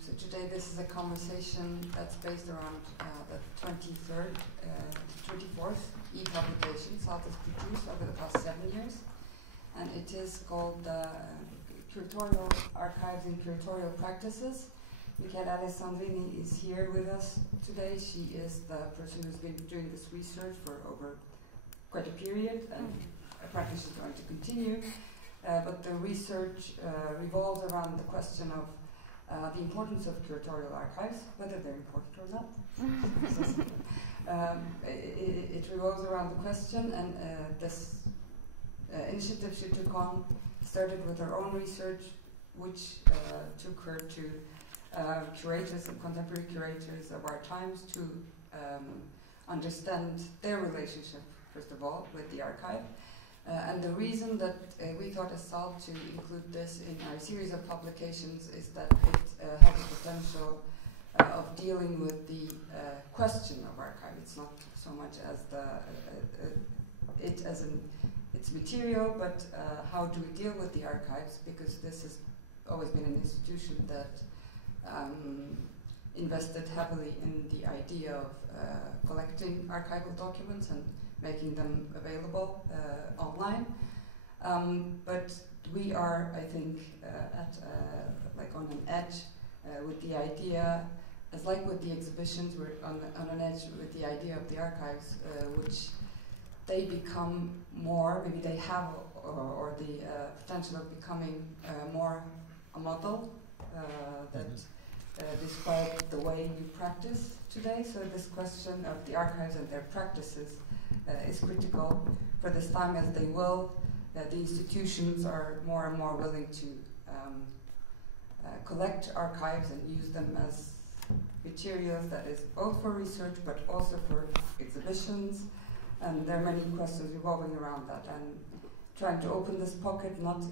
So today this is a conversation that's based around the 24th e-publication Galata has produced over the past 7 years. And it is called Curatorial Archives and Curatorial Practices. Michela Alessandrini is here with us today. She is the person who's been doing this research for over quite a period, and apparently she's going to continue. But the research revolves around the question of the importance of curatorial archives, whether they're important or not. It revolves around the question, and this initiative she took on started with her own research, which took her to curators and contemporary curators of our times to understand their relationship, first of all, with the archive. And the reason that we thought as SALT to include this in our series of publications is that it has the potential of dealing with the question of archive. It's not so much as its material, but how do we deal with the archives, because this has always been an institution that invested heavily in the idea of collecting archival documents and making them available online. But we are, I think, like on an edge with the idea, as like with the exhibitions, we're on an edge with the idea of the archives, which they become more, maybe they have, or the potential of becoming more a model that describe the way you practice today. So this question of the archives and their practices is critical for this time, as they will. The institutions are more and more willing to collect archives and use them as materials that is both for research but also for exhibitions. And there are many questions revolving around that, and trying to open this pocket not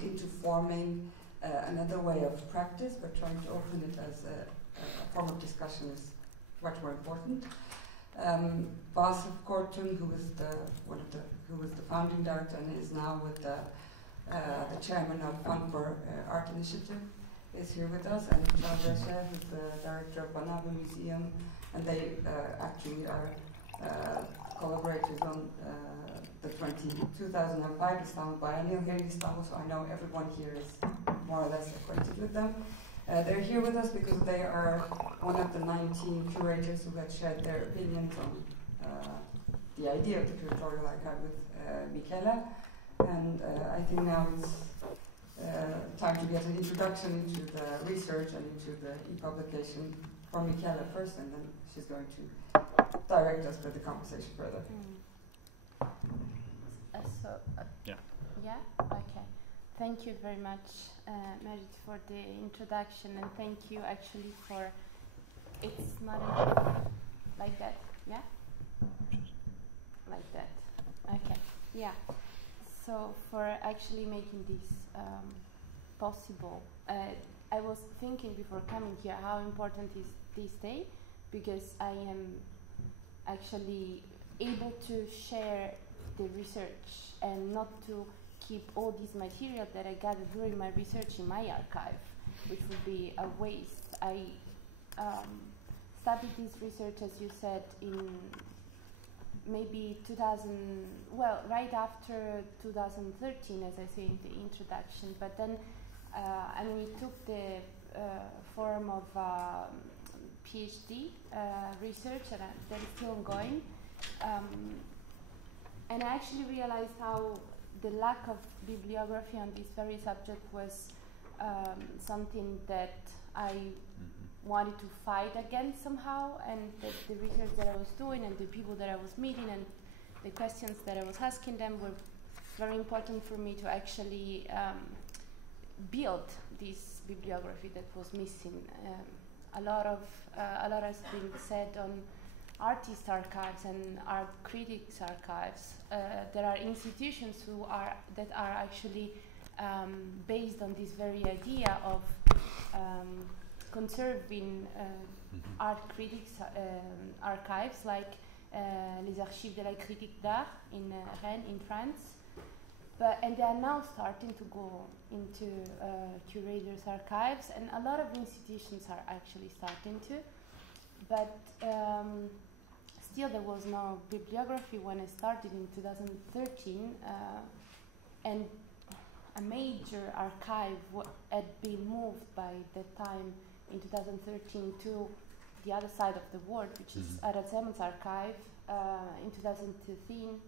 into forming another way of practice, but trying to open it as a form of discussion is much more important. Bas Kortun, who was the founding director and is now with the chairman of Fund for Art Initiative, is here with us, and Charles Recher, who's the director of Banaba Museum, and they actually are collaborators on the 2005 Istanbul Biennial here in Istanbul, so I know everyone here is more or less acquainted with them. They're here with us because they are one of the 19 curators who had shared their opinions on the idea of the curatorial archive with Michela. And I think now it's time to get an introduction into the research and into the e-publication from Michela first, and then she's going to direct us with the conversation further. Yeah? Okay. Thank you very much, Merit, for the introduction, and thank you actually for, it's not like that, yeah? Like that, okay, yeah. So for actually making this possible, I was thinking before coming here how important is this day, because I am actually able to share the research and not to keep all this material that I gathered during my research in my archive, which would be a waste. I started this research, as you said, in maybe right after 2013, as I say in the introduction, but then we took the form of PhD research, and that is still ongoing. And I actually realized how the lack of bibliography on this very subject was something that I wanted to fight against somehow, and that the research that I was doing and the people that I was meeting and the questions that I was asking them were very important for me to actually build this bibliography that was missing. A lot has been said on artist archives and art critics archives. There are institutions that are actually based on this very idea of conserving art critics archives, like les Archives de la Critique d'Art in Rennes, in France. and they are now starting to go into curators' archives, and a lot of institutions are actually starting to. But still, there was no bibliography when I started in 2013, and a major archive had been moved by that time in 2013 to the other side of the world, which is Arad Zeman's archive. In 2013,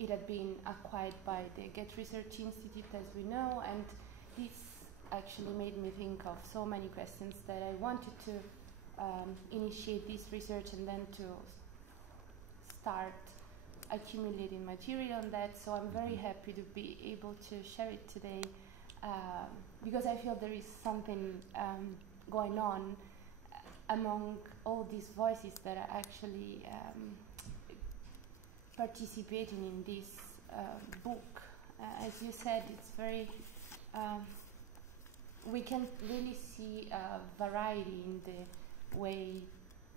it had been acquired by the Get Research Institute, as we know, and this actually made me think of so many questions that I wanted to initiate this research and then to start accumulating material on that. So I'm very happy to be able to share it today, because I feel there is something going on among all these voices that are actually participating in this book. As you said, it's very, we can really see a variety in the way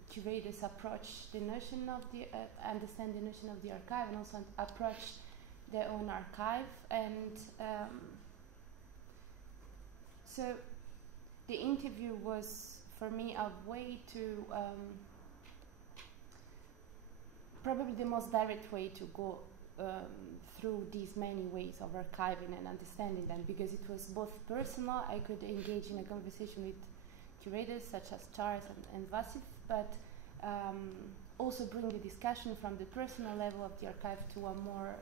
curators approach the notion of the, understand the notion of the archive, and also approach their own archive. And so the interview was, for me, a way to, probably the most direct way to go through these many ways of archiving and understanding them, because it was both personal. I could engage in a conversation with curators such as Charles and Vasif, but also bring the discussion from the personal level of the archive to a more,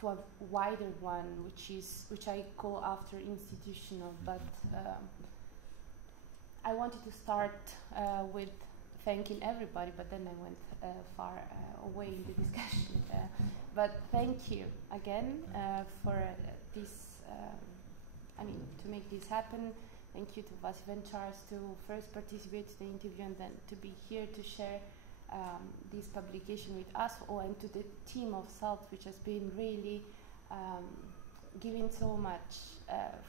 to a wider one, which I call after institutional. But I wanted to start with thanking everybody, but then I went far away in the discussion. But thank you again for this, to make this happen. Thank you to Vasif and Charles to first participate in the interview and then to be here to share this publication with us, and to the team of SALT, which has been really giving so much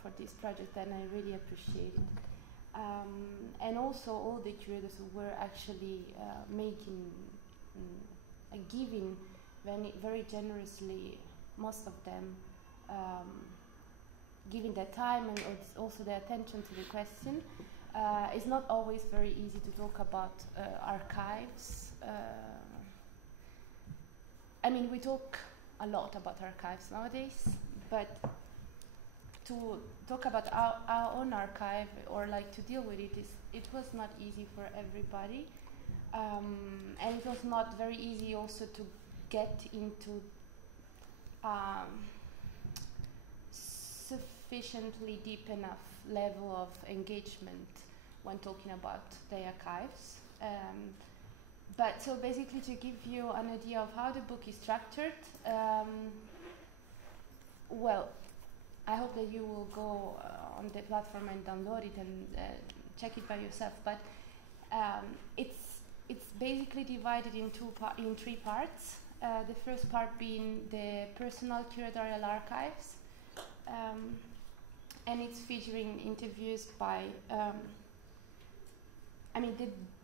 for this project, and I really appreciate it. And also all the curators who were actually giving very generously, most of them, giving their time and also their attention to the question. It's not always very easy to talk about archives. We talk a lot about archives nowadays, but to talk about our own archive, or to deal with it, it was not easy for everybody. And it was not very easy also to get into sufficiently deep enough level of engagement when talking about the archives. But so basically, to give you an idea of how the book is structured, well, I hope that you will go on the platform and download it and check it by yourself. But it's basically divided in three parts. The first part being the personal curatorial archives, and it's featuring interviews by.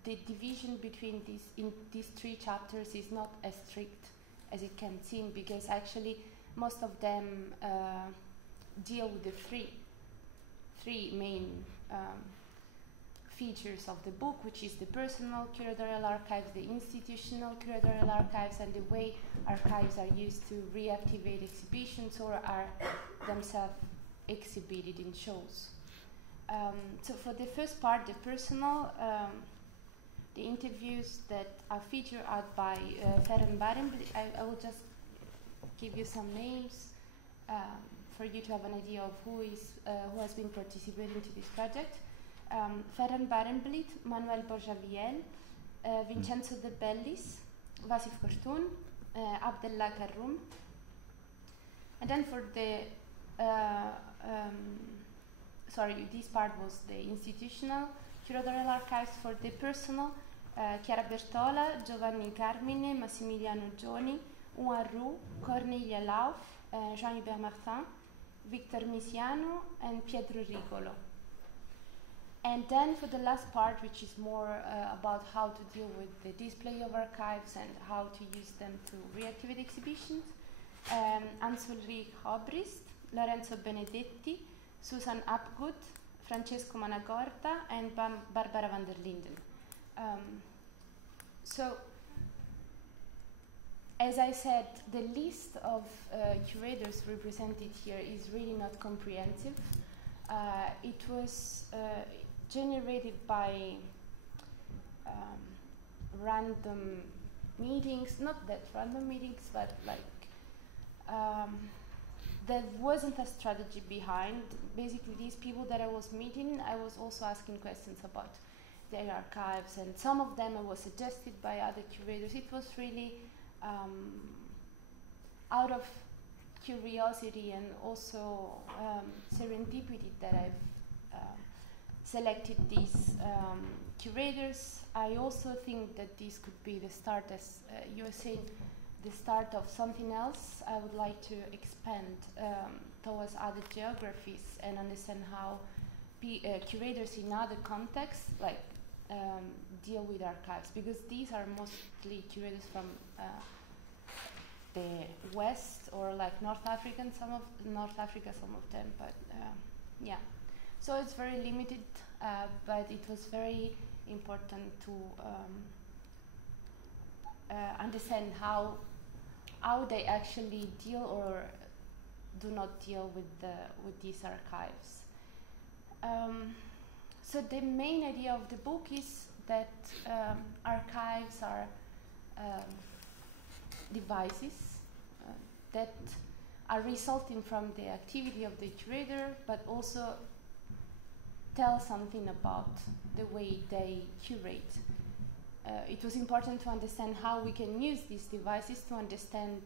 The division between these three chapters is not as strict as it can seem, because actually most of them deal with the three main features of the book, which is the personal curatorial archives, the institutional curatorial archives, and the way archives are used to reactivate exhibitions or are themselves exhibited in shows. So for the first part, the personal, the interviews that are featured out by Ferran Barenblit, I will just give you some names for you to have an idea of who has been participating to this project. Ferran Barenblit, Manuel Borjaviel, Vincenzo De Bellis, Vasif Kortun, Abdellah Karroum. And then for the this part was the institutional curatorial archives. For the personal, Chiara Bertola, Giovanni Carmine, Massimiliano Gioni, Juan Roux, Cornelia Lauf, Jean-Hubert Martin, Victor Misiano, and Pietro Rigolo. And then for the last part, which is more about how to deal with the display of archives and how to use them to reactivate exhibitions, Anne-Solerie Habrist, Lorenzo Benedetti, Susan Upgood, Francesco Managorta, and Barbara van der Linden. So, as I said, the list of curators represented here is really not comprehensive. It was generated by random meetings, not that random meetings, but like there wasn't a strategy behind. Basically, these people that I was meeting, I was also asking questions about their archives, and some of them was suggested by other curators. It was really out of curiosity and also serendipity that I've selected these curators. I also think that this could be the start, as you were saying, the start of something else. I would like to expand towards other geographies and understand how curators in other contexts like deal with archives, because these are mostly curators from the West or like North Africa, some of them, but yeah. So it's very limited, but it was very important to understand how they actually deal or do not deal with these archives. So the main idea of the book is that archives are devices that are resulting from the activity of the curator, but also tell something about the way they curate. It was important to understand how we can use these devices to understand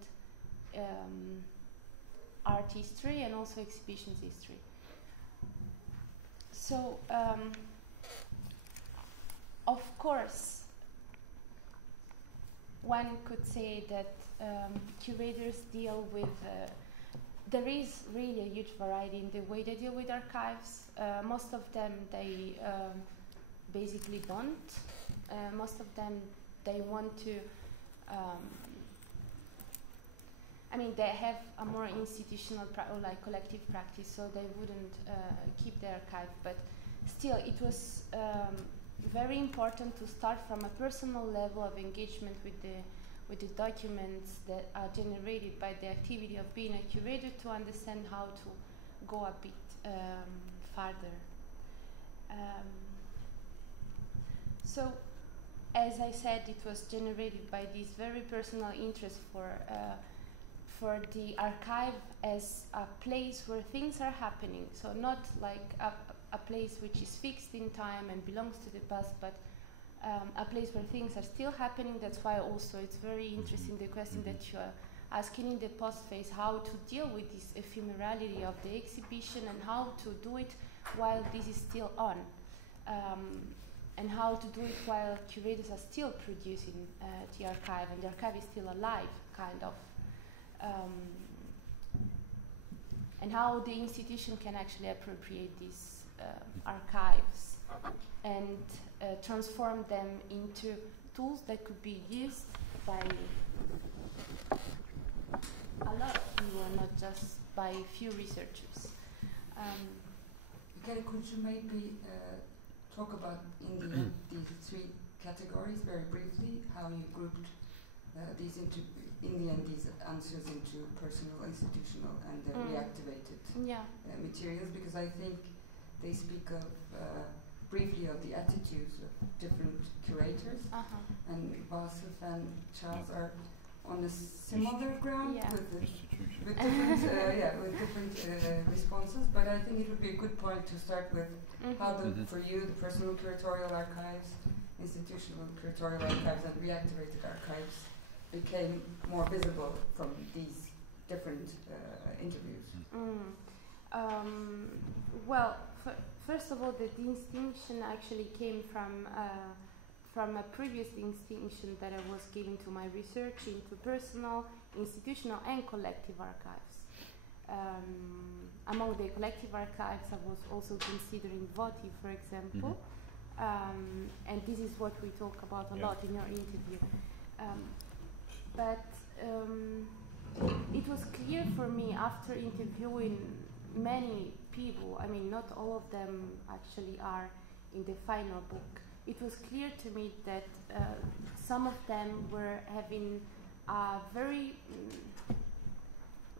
art history and also exhibitions history. So, of course, one could say that curators deal with, there is really a huge variety in the way they deal with archives. Most of them, they basically don't. Most of them, they want to, I mean, they have a more institutional or like collective practice, so they wouldn't keep their archive. But still, it was very important to start from a personal level of engagement with the documents that are generated by the activity of being a curator, to understand how to go a bit farther. So, as I said, it was generated by this very personal interest for the archive as a place where things are happening. So not like a place which is fixed in time and belongs to the past, but a place where things are still happening. That's why also it's very interesting, the question that you are asking in the post phase, how to deal with this ephemerality of the exhibition and how to do it while this is still on. And how to do it while curators are still producing the archive, and the archive is still alive, kind of. And how the institution can actually appropriate these archives and transform them into tools that could be used by a lot of people, and not just by a few researchers. Okay, could you maybe talk about in the end these three categories very briefly, how you grouped these into, in the end, these answers into personal, institutional, and reactivated materials, because I think they speak of briefly of the attitudes of different curators, and Basif and Charles are on a similar ground with different responses. But I think it would be a good point to start with how for you the personal curatorial archives, institutional curatorial archives, and reactivated archives became more visible from these different interviews. Well, first of all, the distinction actually came from a previous distinction that I was giving to my research into personal, institutional, and collective archives. Among the collective archives, I was also considering Voti, for example, and this is what we talk about a lot in your interview. But it was clear for me after interviewing many people, I mean, not all of them actually are in the final book. It was clear to me that some of them were having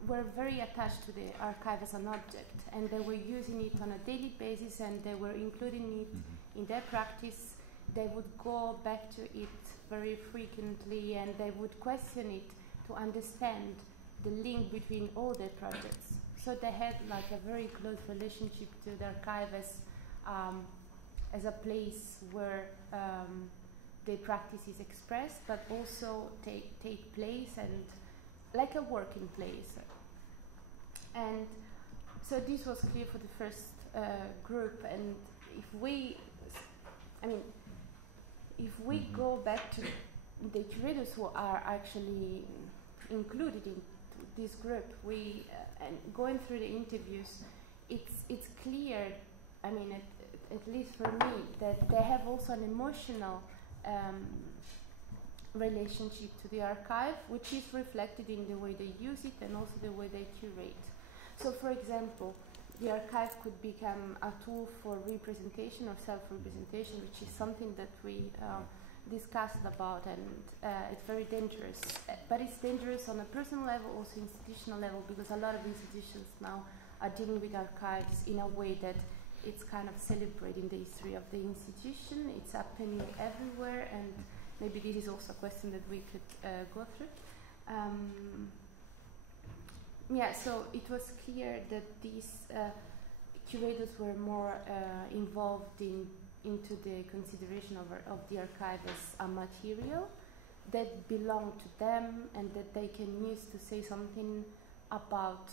were very attached to the archive as an object, and they were using it on a daily basis, and they were including it in their practice. They would go back to it very frequently, and they would question it to understand the link between all their projects. So they had like a very close relationship to the archive as a place where their practice is expressed, but also take place, and like a working place. And so this was clear for the first group. And if we go back to the curators who are actually included in this group, and going through the interviews, it's clear, I mean, at least for me, that they have also an emotional relationship to the archive, which is reflected in the way they use it and also the way they curate. So, for example, the archive could become a tool for representation or self-representation, which is something that we discussed about, and it's very dangerous. But it's dangerous on a personal level, also institutional level, because a lot of institutions now are dealing with archives in a way that it's kind of celebrating the history of the institution. It's happening everywhere, and maybe this is also a question that we could go through. Yeah, so it was clear that these curators were more involved into the consideration of the archive as a material that belonged to them, and that they can use to say something about,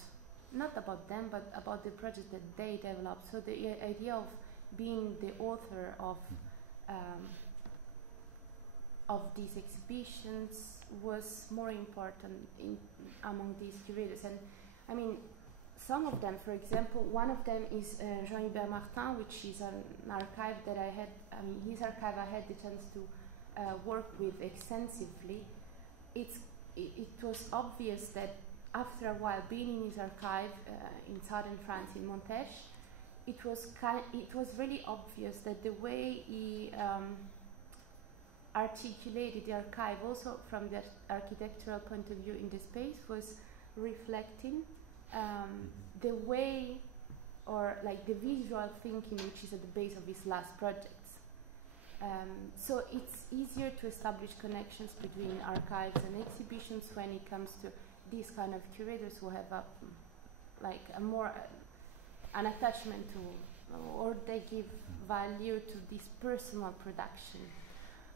not about them, but about the project that they developed. So the idea of being the author of these exhibitions was more important among these curators. And I mean, some of them, for example, one of them is Jean-Hubert Martin, which is an archive that I had, his archive I had the chance to work with extensively. It was obvious that after a while, being in his archive in southern France, in Montèche, it was really obvious that the way he articulated the archive, also from the architectural point of view in the space, was reflecting the way, or like the visual thinking, which is at the base of his last projects. So it's easier to establish connections between archives and exhibitions when it comes to these kind of curators who have an attachment to, or they give value to this personal production.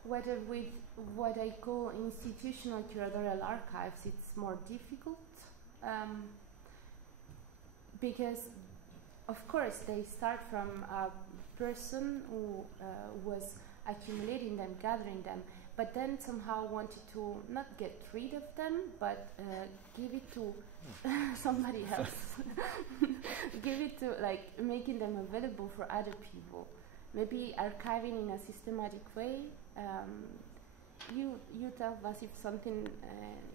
Whether with what I call institutional curatorial archives, it's more difficult, because of course they start from a person who was accumulating them, gathering them, but then somehow wanted to not get rid of them, but give it to somebody else. Give it to, like, making them available for other people. Maybe archiving in a systematic way. You tell Vasif something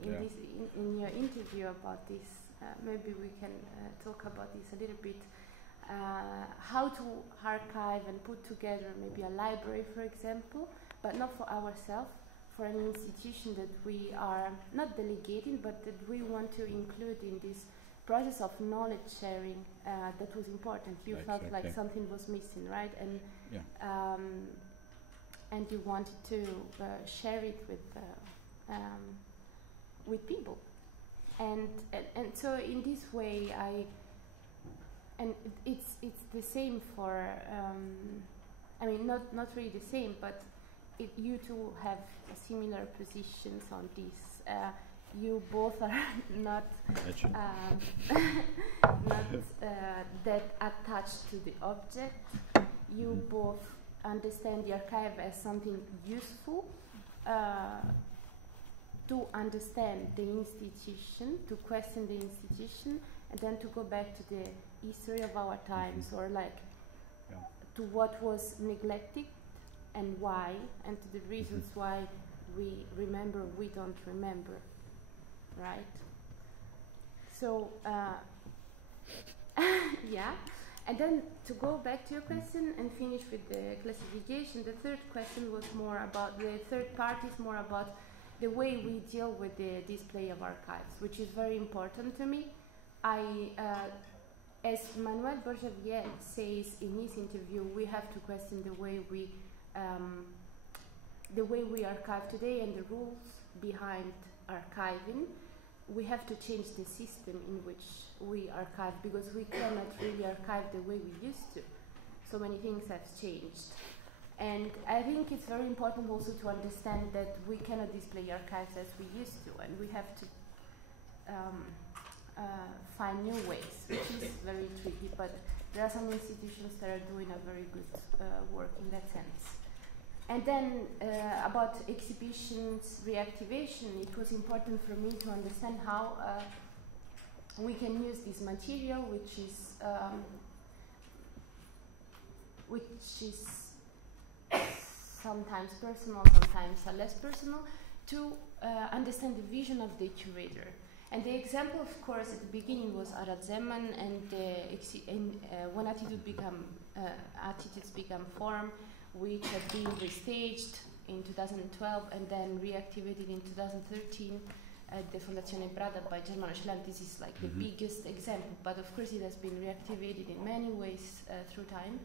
in your interview about this. Maybe we can talk about this a little bit. How to archive and put together maybe a library, for example, but not for ourselves, for an institution that we are not delegating, but that we want to include in this process of knowledge sharing. That was important. You felt like something was missing, right? And and you wanted to share it with people, and so in this way it's the same for I mean, not really the same, but you two have similar positions on this. You both are not that attached to the object. You both understand the archive as something useful to understand the institution, to question the institution, and then to go back to the history of our times, or like to what was neglected and why, and to the reasons why we remember, we don't remember, right? So, yeah. And then to go back to your question and finish with the classification, the third question was more about the third part is more about the way we deal with the display of archives, which is very important to me. As Manuel Borjavier says in his interview, we have to question the way we archive today and the rules behind archiving. We have to change the system in which we archive, because we cannot really archive the way we used to. So many things have changed. And I think it's very important also to understand that we cannot display archives as we used to, and we have to find new ways, which is very tricky, but there are some institutions that are doing a very good work in that sense. And then about exhibitions reactivation, it was important for me to understand how we can use this material, which is sometimes personal, sometimes less personal, to understand the vision of the curator. And the example, of course, at the beginning was Arad Zeman, and when attitudes become form, which had been restaged in 2012 and then reactivated in 2013 at the Fondazione Prada by Germano Celente. This is like the biggest example, but of course it has been reactivated in many ways through time.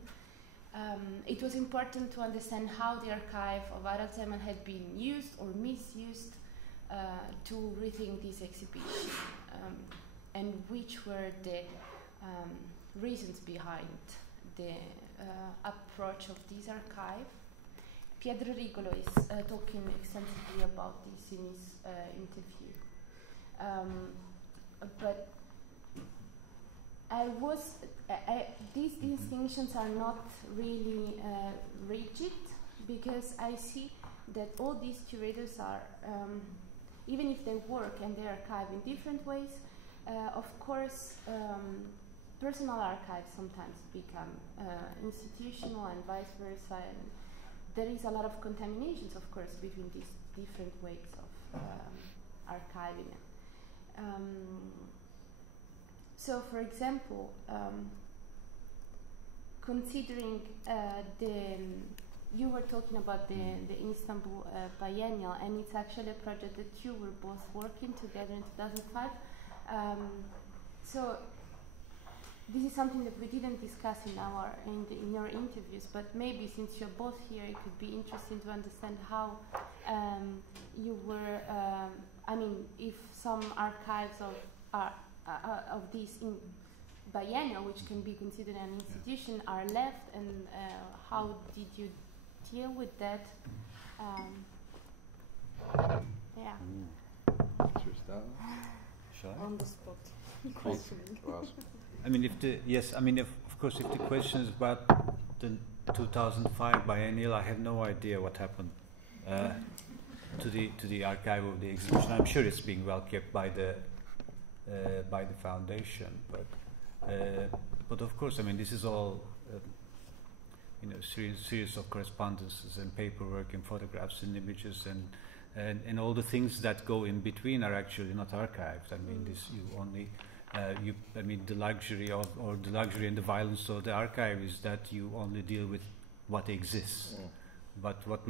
It was important to understand how the archive of Arad Zeman had been used or misused to rethink this exhibition, and which were the reasons behind the approach of this archive. Pietro Rigolo is talking extensively about this in his interview. But these distinctions are not really rigid, because I see that all these curators are, even if they work and they archive in different ways, of course, personal archives sometimes become institutional and vice versa, and there is a lot of contaminations, of course, between these different ways of archiving. So, for example, considering you were talking about the Istanbul Biennial, and it's actually a project that you were both working together in 2005. So this is something that we didn't discuss in your interviews, but maybe since you're both here, it could be interesting to understand how you were. I mean, if some archives of this biennial, which can be considered an institution, are left, and how did you deal with that? Yeah. Should we start? Shall I? On the spot. Questioning. I mean, of course, if the question is about the 2005 biennial, I have no idea what happened to the archive of the exhibition. I'm sure it's being well kept by the foundation, but of course, I mean, this is all series of correspondences and paperwork and photographs and images and all the things that go in between are actually not archived. I mean, the luxury and the violence of the archive is that you only deal with what exists, but what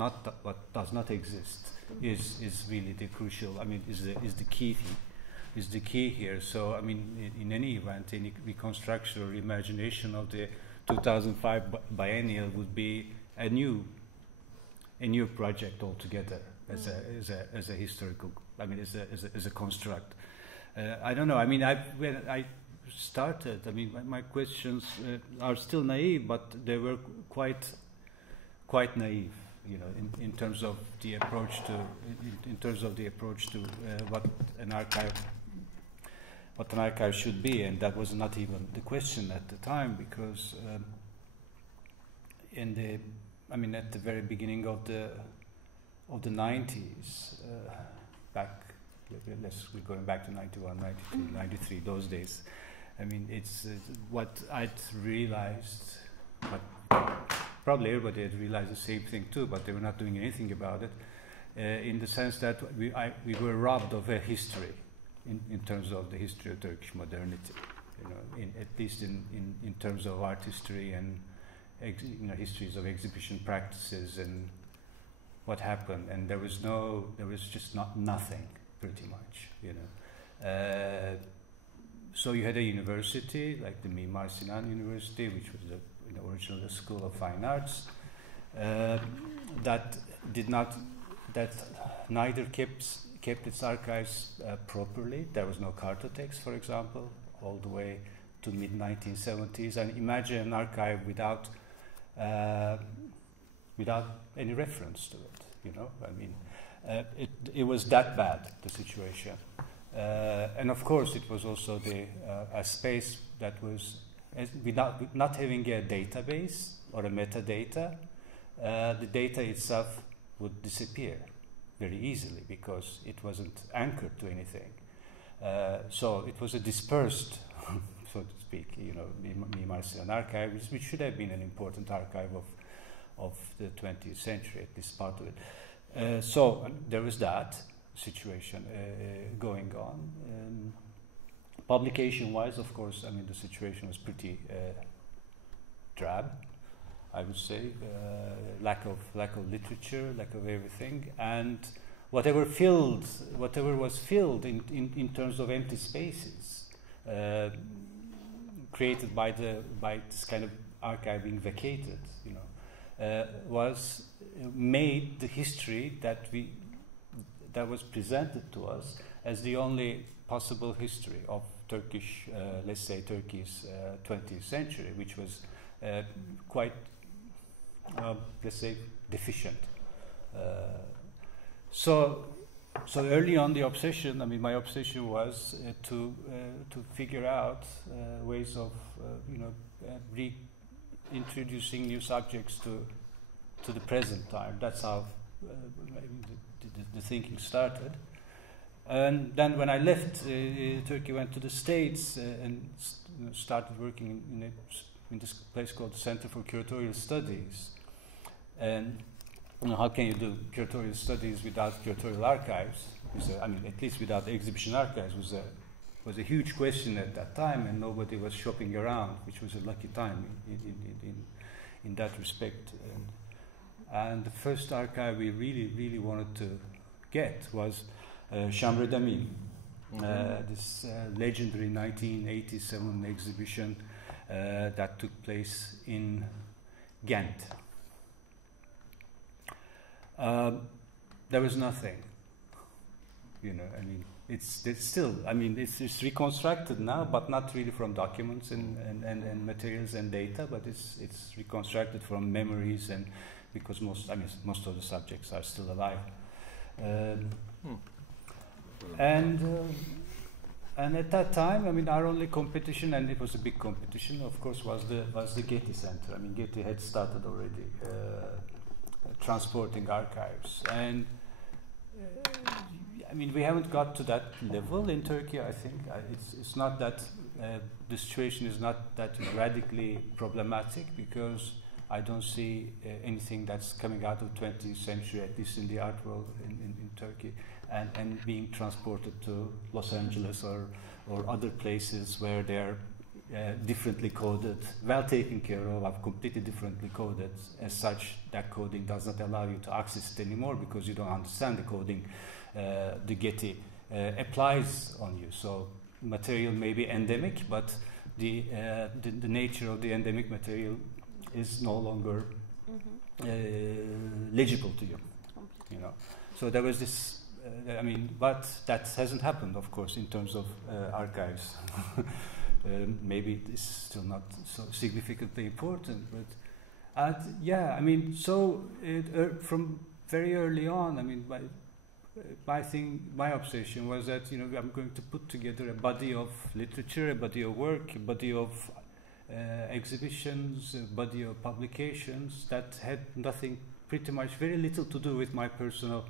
does not exist is really the crucial. I mean, is the key thing. Is the key here. So, I mean, in any event, any reconstruction or reimagination of the 2005 biennial would be a new project altogether as a historical. I mean, as a construct. I don't know. I mean, when I started, I mean, my questions are still naive, but they were quite naive. In terms of the approach to what an archive should be, and that was not even the question at the time, because at the very beginning of the 90s, we're going back to 91, 92, 93, those days. I mean, it's what I'd realized, but probably everybody had realized the same thing too, but they were not doing anything about it, in the sense that we were robbed of a history in terms of the history of Turkish modernity, at least in terms of art history and histories of exhibition practices and what happened. And there was just nothing, pretty much, So you had a university like the Mimar Sinan University, which was originally the School of Fine Arts, that neither kept its archives properly. There was no cartotext, for example, all the way to mid-1970s. And imagine an archive without any reference to it. It was that bad, the situation. And of course, it was also a space that was, without not having a database or a metadata, the data itself would disappear very easily because it wasn't anchored to anything. So it was a dispersed, so to speak, Mimar Sinan archive, which should have been an important archive of the 20th century, at least part of it. So there was that situation going on. Publication-wise, of course, the situation was pretty drab, I would say. Lack of literature, lack of everything, and whatever was filled in terms of empty spaces created by this kind of archive being vacated, was made the history that was presented to us as the only possible history of Turkish, let's say Turkey's 20th century, which was quite, let's say, deficient. So early on, the obsession, my obsession was to figure out ways of, reintroducing new subjects to the present time. That's how the thinking started. And then when I left Turkey, went to the States and started working in this place called the Center for Curatorial Studies. And how can you do curatorial studies without curatorial archives? At least without exhibition archives was a huge question at that time, and nobody was shopping around, which was a lucky time in that respect. And the first archive we really wanted to get was Chambre d'Amis, this legendary 1987 exhibition that took place in Ghent. There was nothing, it's still, it's reconstructed now, but not really from documents and materials and data, but it's reconstructed from memories, and because most of the subjects are still alive. And at that time, our only competition, and it was a big competition, of course, was the Getty Center. Getty had started already transporting archives, and we haven't got to that level in Turkey. I think it's not that the situation is not that radically problematic, because I don't see anything that's coming out of 20th century, at least in the art world in Turkey, and being transported to Los Angeles or other places where they're differently coded, well taken care of, completely differently coded. As such, that coding does not allow you to access it anymore because you don't understand the coding. The Getty applies on you. So material may be endemic, but the nature of the endemic material is no longer legible to you. So there was this. But that hasn't happened, of course, in terms of archives. Maybe it's still not so significantly important, but so from very early on, my obsession was that I'm going to put together a body of literature, a body of work, a body of exhibitions, a body of publications that had nothing, pretty much very little to do with my personal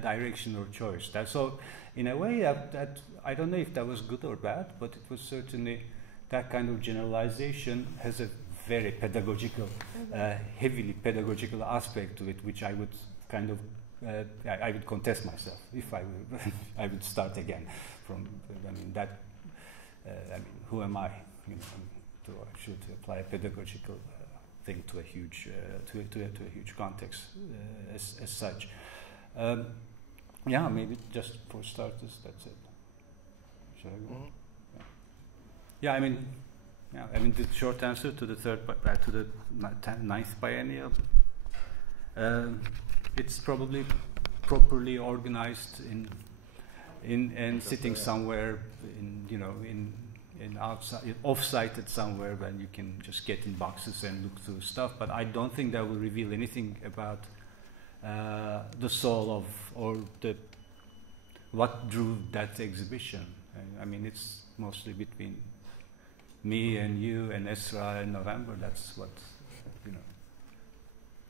direction or choice. So in a way, that I don't know if that was good or bad, but it was certainly, that kind of generalization has a very pedagogical, heavily pedagogical aspect to it, which I would kind of I would contest myself if I would. I would start again from. I mean that. I mean, who am I? You know, to should apply a pedagogical thing to a huge to a huge context as such. Yeah, maybe just for starters, that's it. Shall I go? Mm-hmm. Yeah, I mean. Yeah, I mean the short answer to the to the ninth biennial. It's probably properly organized in sitting somewhere in outside, off-sited somewhere when you can just get in boxes and look through stuff. But I don't think that will reveal anything about the soul of or what drew that exhibition. I mean, it's mostly between me and you and Esra in November. That's what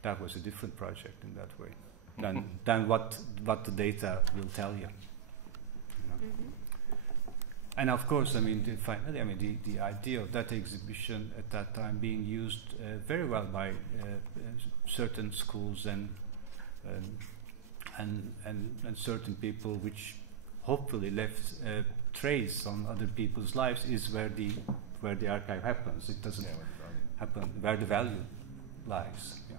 that was a different project in that way than what the data will tell you. Mm-hmm. And of course, I mean, finally, I mean, the idea of that exhibition at that time being used very well by certain schools and certain people, which hopefully left a trace on other people's lives, is where the archive happens. It doesn't happen where the value lies. Yeah.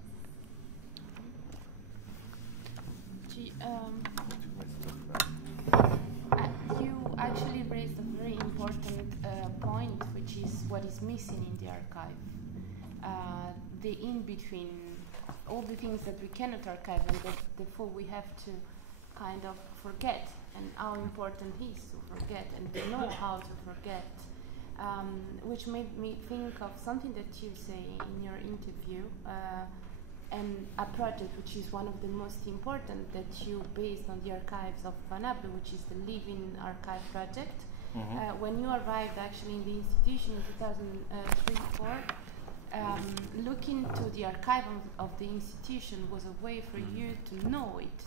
You actually raised a very important point, which is what is missing in the archive. The in-between, all the things that we cannot archive and that therefore we have to kind of forget, and how important it is to forget and to know how to forget. Which made me think of something that you say in your interview, and a project which is one of the most important that you based on the archives of Van Abbe, which is the Living Archive project. Mm-hmm. When you arrived actually in the institution in 2003-04, looking to the archive of the institution was a way for you to know its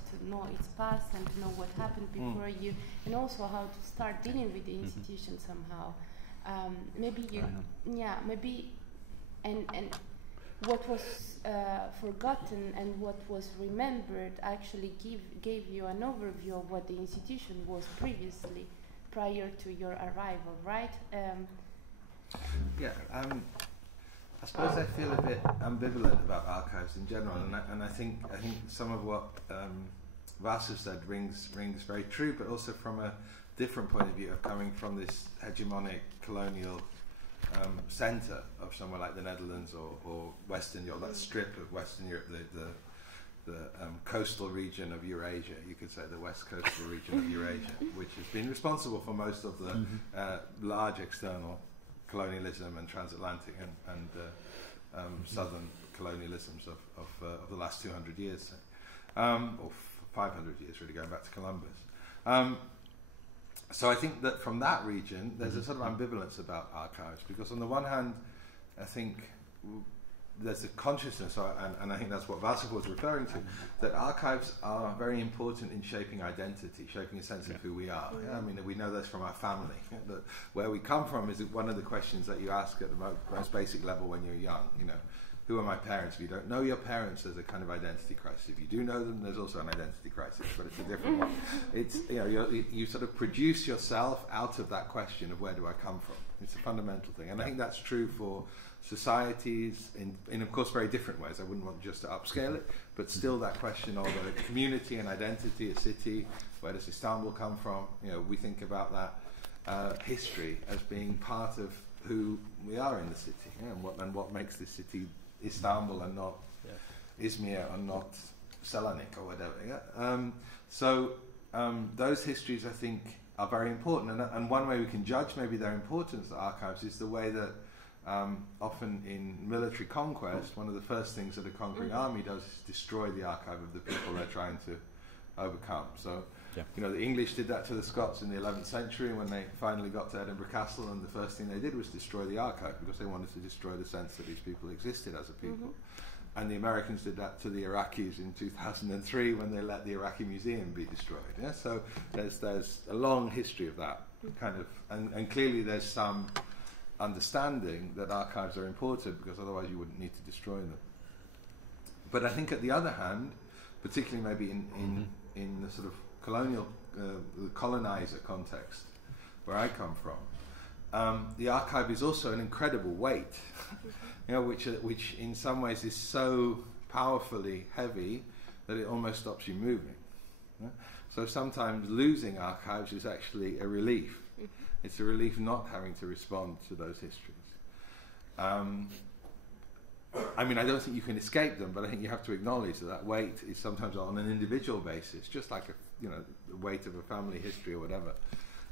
past and to know what happened before you, and also how to start dealing with the institution somehow. Maybe you, and what was forgotten and what was remembered actually gave you an overview of what the institution was previously, prior to your arrival, right? I suppose I feel a bit ambivalent about archives in general, and I think some of what Vasu said rings very true, but also from a different point of view of coming from this hegemonic colonial centre of somewhere like the Netherlands or Western Europe, that strip of Western Europe, the coastal region of Eurasia, you could say the west coastal region of Eurasia, which has been responsible for most of the large external colonialism and transatlantic and southern colonialisms of the last 200 years, or 500 years, really, going back to Columbus. So I think that from that region, there's a sort of ambivalence about archives, because on the one hand, I think there's a consciousness, and I think that's what Vasu was referring to, that archives are very important in shaping identity, shaping a sense of who we are. Yeah? I mean, we know this from our family. That where we come from is one of the questions that you ask at the most basic level when you're young. You know, who are my parents? If you don't know your parents, there's a kind of identity crisis. If you do know them, there's also an identity crisis, but it's a different one. It's, you know, you sort of produce yourself out of that question of where do I come from. It's a fundamental thing, and I think that's true for societies in of course very different ways. I wouldn't want just to upscale it, but still that question of a community and identity, a city, where does Istanbul come from? You know, we think about that history as being part of who we are in the city, and what makes this city Istanbul and not Izmir and not Selanik or whatever. So those histories, I think, are very important, and one way we can judge maybe their importance to archives is the way that often in military conquest, one of the first things that a conquering army does is destroy the archive of the people they're trying to overcome. So, you know, the English did that to the Scots in the 11th century when they finally got to Edinburgh Castle, and the first thing they did was destroy the archive because they wanted to destroy the sense that these people existed as a people. And the Americans did that to the Iraqis in 2003 when they let the Iraqi Museum be destroyed. Yeah? So there's a long history of that kind of, and clearly there's some understanding that archives are important because otherwise you wouldn't need to destroy them. But I think at the other hand, particularly maybe in the sort of colonial, the colonizer context where I come from, the archive is also an incredible weight, which in some ways is so powerfully heavy that it almost stops you moving. Yeah? So sometimes losing archives is actually a relief. It's a relief not having to respond to those histories. I mean, I don't think you can escape them, but I think you have to acknowledge that weight is sometimes on an individual basis, just like the weight of a family history or whatever.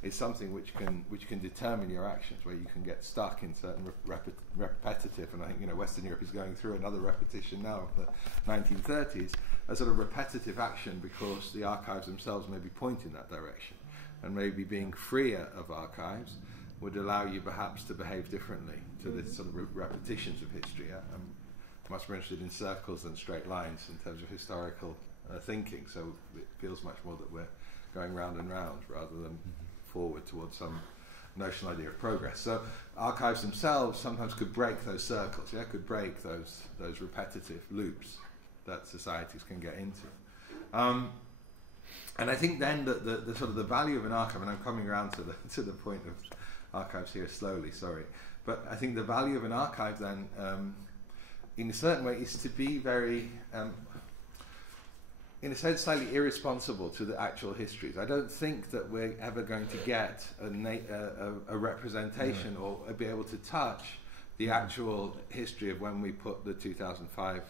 It's something which can determine your actions, where you can get stuck in certain repetitive, and I think Western Europe is going through another repetition now of the 1930s, a sort of repetitive action, because the archives themselves may be pointing that direction, and maybe being freer of archives would allow you perhaps to behave differently to this sort of repetitions of history. I'm much more interested in circles than straight lines in terms of historical thinking, so it feels much more that we're going round and round rather than forward towards some notional idea of progress. So archives themselves sometimes could break those circles, could break those repetitive loops that societies can get into. And I think then that the sort of the value of an archive, and I'm coming around to the point of archives here slowly, sorry, but I think the value of an archive then, in a certain way, is to be very, in a sense, slightly irresponsible to the actual histories. I don't think that we're ever going to get a representation or be able to touch the actual history of when we put the 2005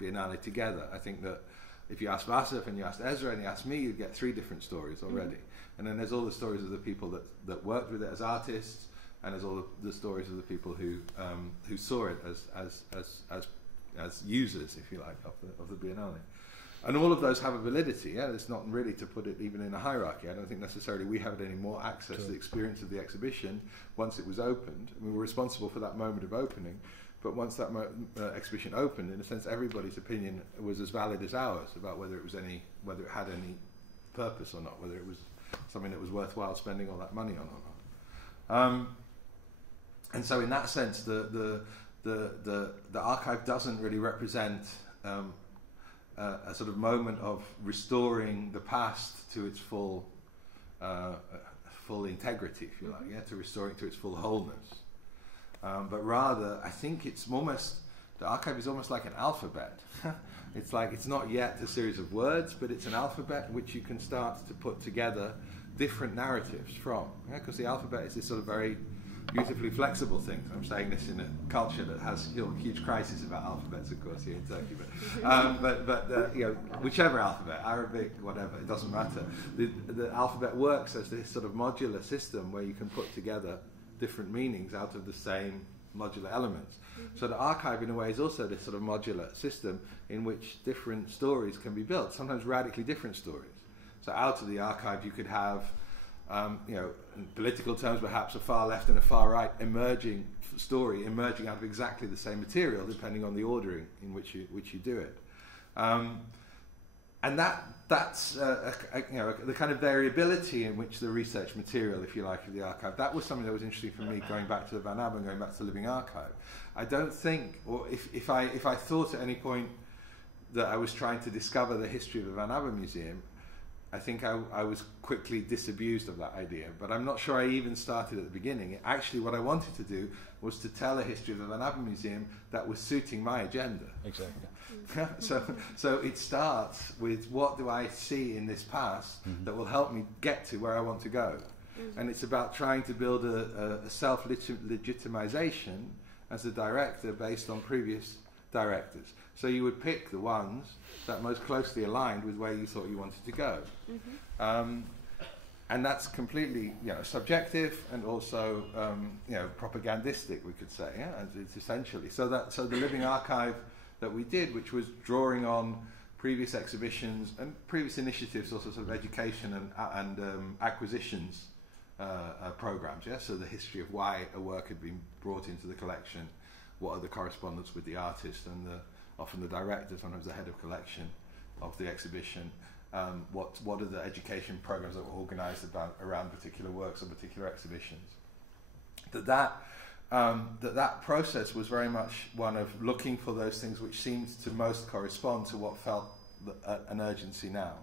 Biennale together. I think that if you ask Vasif and you ask Ezra and you ask me, you'd get 3 different stories already. And then there's all the stories of the people that worked with it as artists, and there's all the stories of the people who saw it as users, if you like, of the Biennale. And all of those have a validity. It's not really to put it even in a hierarchy. I don't think necessarily we have any more access to the experience of the exhibition once it was opened. We were responsible for that moment of opening, but once that exhibition opened, in a sense, everybody's opinion was as valid as ours about whether it had any purpose or not, whether it was something that was worthwhile spending all that money on or not. And so, in that sense, the archive doesn't really represent a sort of moment of restoring the past to its full integrity, if you like, to restore it to its full wholeness. But rather, I think the archive is almost like an alphabet. It's like, it's not yet a series of words, but it's an alphabet which you can start to put together different narratives from. Because the alphabet is this sort of very beautifully flexible thing. I'm saying this in a culture that has huge crisis about alphabets, of course, here in Turkey. But whichever alphabet, Arabic, whatever, it doesn't matter. The alphabet works as this sort of modular system where you can put together different meanings out of the same modular elements. So the archive, in a way, is also this sort of modular system in which different stories can be built, sometimes radically different stories. So out of the archive, you could have, in political terms, perhaps a far left and a far right story emerging out of exactly the same material, depending on the ordering in which you do it. And that's the kind of variability in which the research material, if you like, of the archive, that was something that was interesting for me, going back to the Van Abbe and going back to the Living Archive. I don't think, or if I thought at any point that I was trying to discover the history of the Van Abbe Museum, I think I was quickly disabused of that idea. But I'm not sure I even started at the beginning. Actually, what I wanted to do was to tell a history of the Van Abbe Museum that was suiting my agenda. Exactly. So it starts with, what do I see in this past that will help me get to where I want to go? And it's about trying to build a self-legitimization as a director based on previous directors. So you would pick the ones that most closely aligned with where you thought you wanted to go. And that's completely subjective and also propagandistic, we could say. It's essentially. So the Living Archive that we did, which was drawing on previous exhibitions and previous initiatives, also sort of education and acquisitions programs. So the history of why a work had been brought into the collection, what are the correspondence with the artist and often the director, sometimes the head of collection of the exhibition. What are the education programs that were organised around particular works or particular exhibitions? That process was very much one of looking for those things which seemed to most correspond to what felt an urgency now.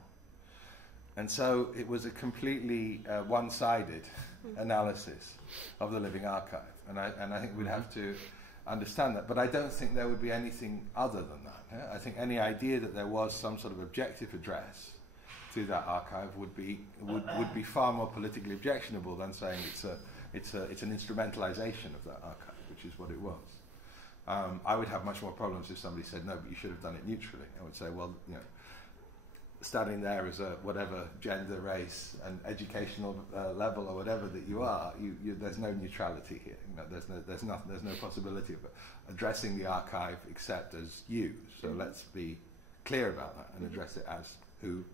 And so it was a completely one-sided analysis of the living archive, and I think we'd have to understand that. But I don't think there would be anything other than that. Yeah? I think any idea that there was some sort of objective address to that archive would be far more politically objectionable than saying it's an instrumentalization of that archive, which is what it was. I would have much more problems if somebody said, no, but you should have done it neutrally. I would say, well, you know, standing there as a whatever gender, race, and educational level or whatever that you are, there's no neutrality here. You know, there's no possibility of addressing the archive except as you. So let's be clear about that and address it as who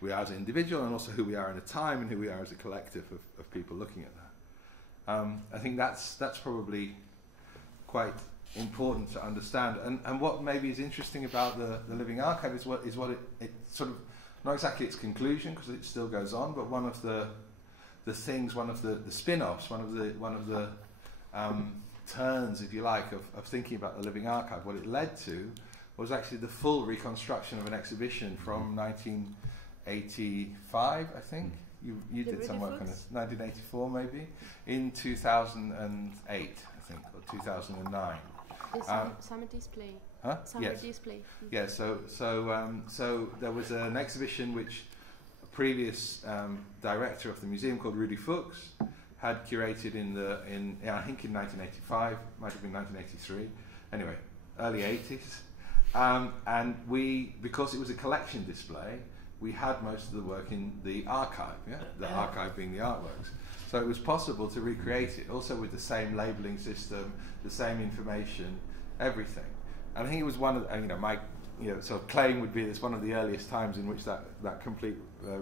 we are as an individual, and also who we are in a time, and who we are as a collective of people looking at that. I think that's probably quite important to understand. And what maybe is interesting about the living archive is what it sort of, not exactly its conclusion, because it still goes on, but one of the things, one of the spin-offs, one of the turns, if you like, of thinking about the living archive. What it led to was actually the full reconstruction of an exhibition from 1985, I think. You did some work on it. 1984 maybe, in 2008, I think, or 2009. Summer display. Huh? Summer display. Yeah. So there was an exhibition which a previous director of the museum called Rudy Fuchs had curated I think in 1985, might have been 1983. Anyway, early 80s. And because it was a collection display, we had most of the work in the archive. Yeah, the archive being the artworks. So it was possible to recreate it, also with the same labelling system, the same information, everything. And I think it was one of, my sort of claim would be it's one of the earliest times in which that complete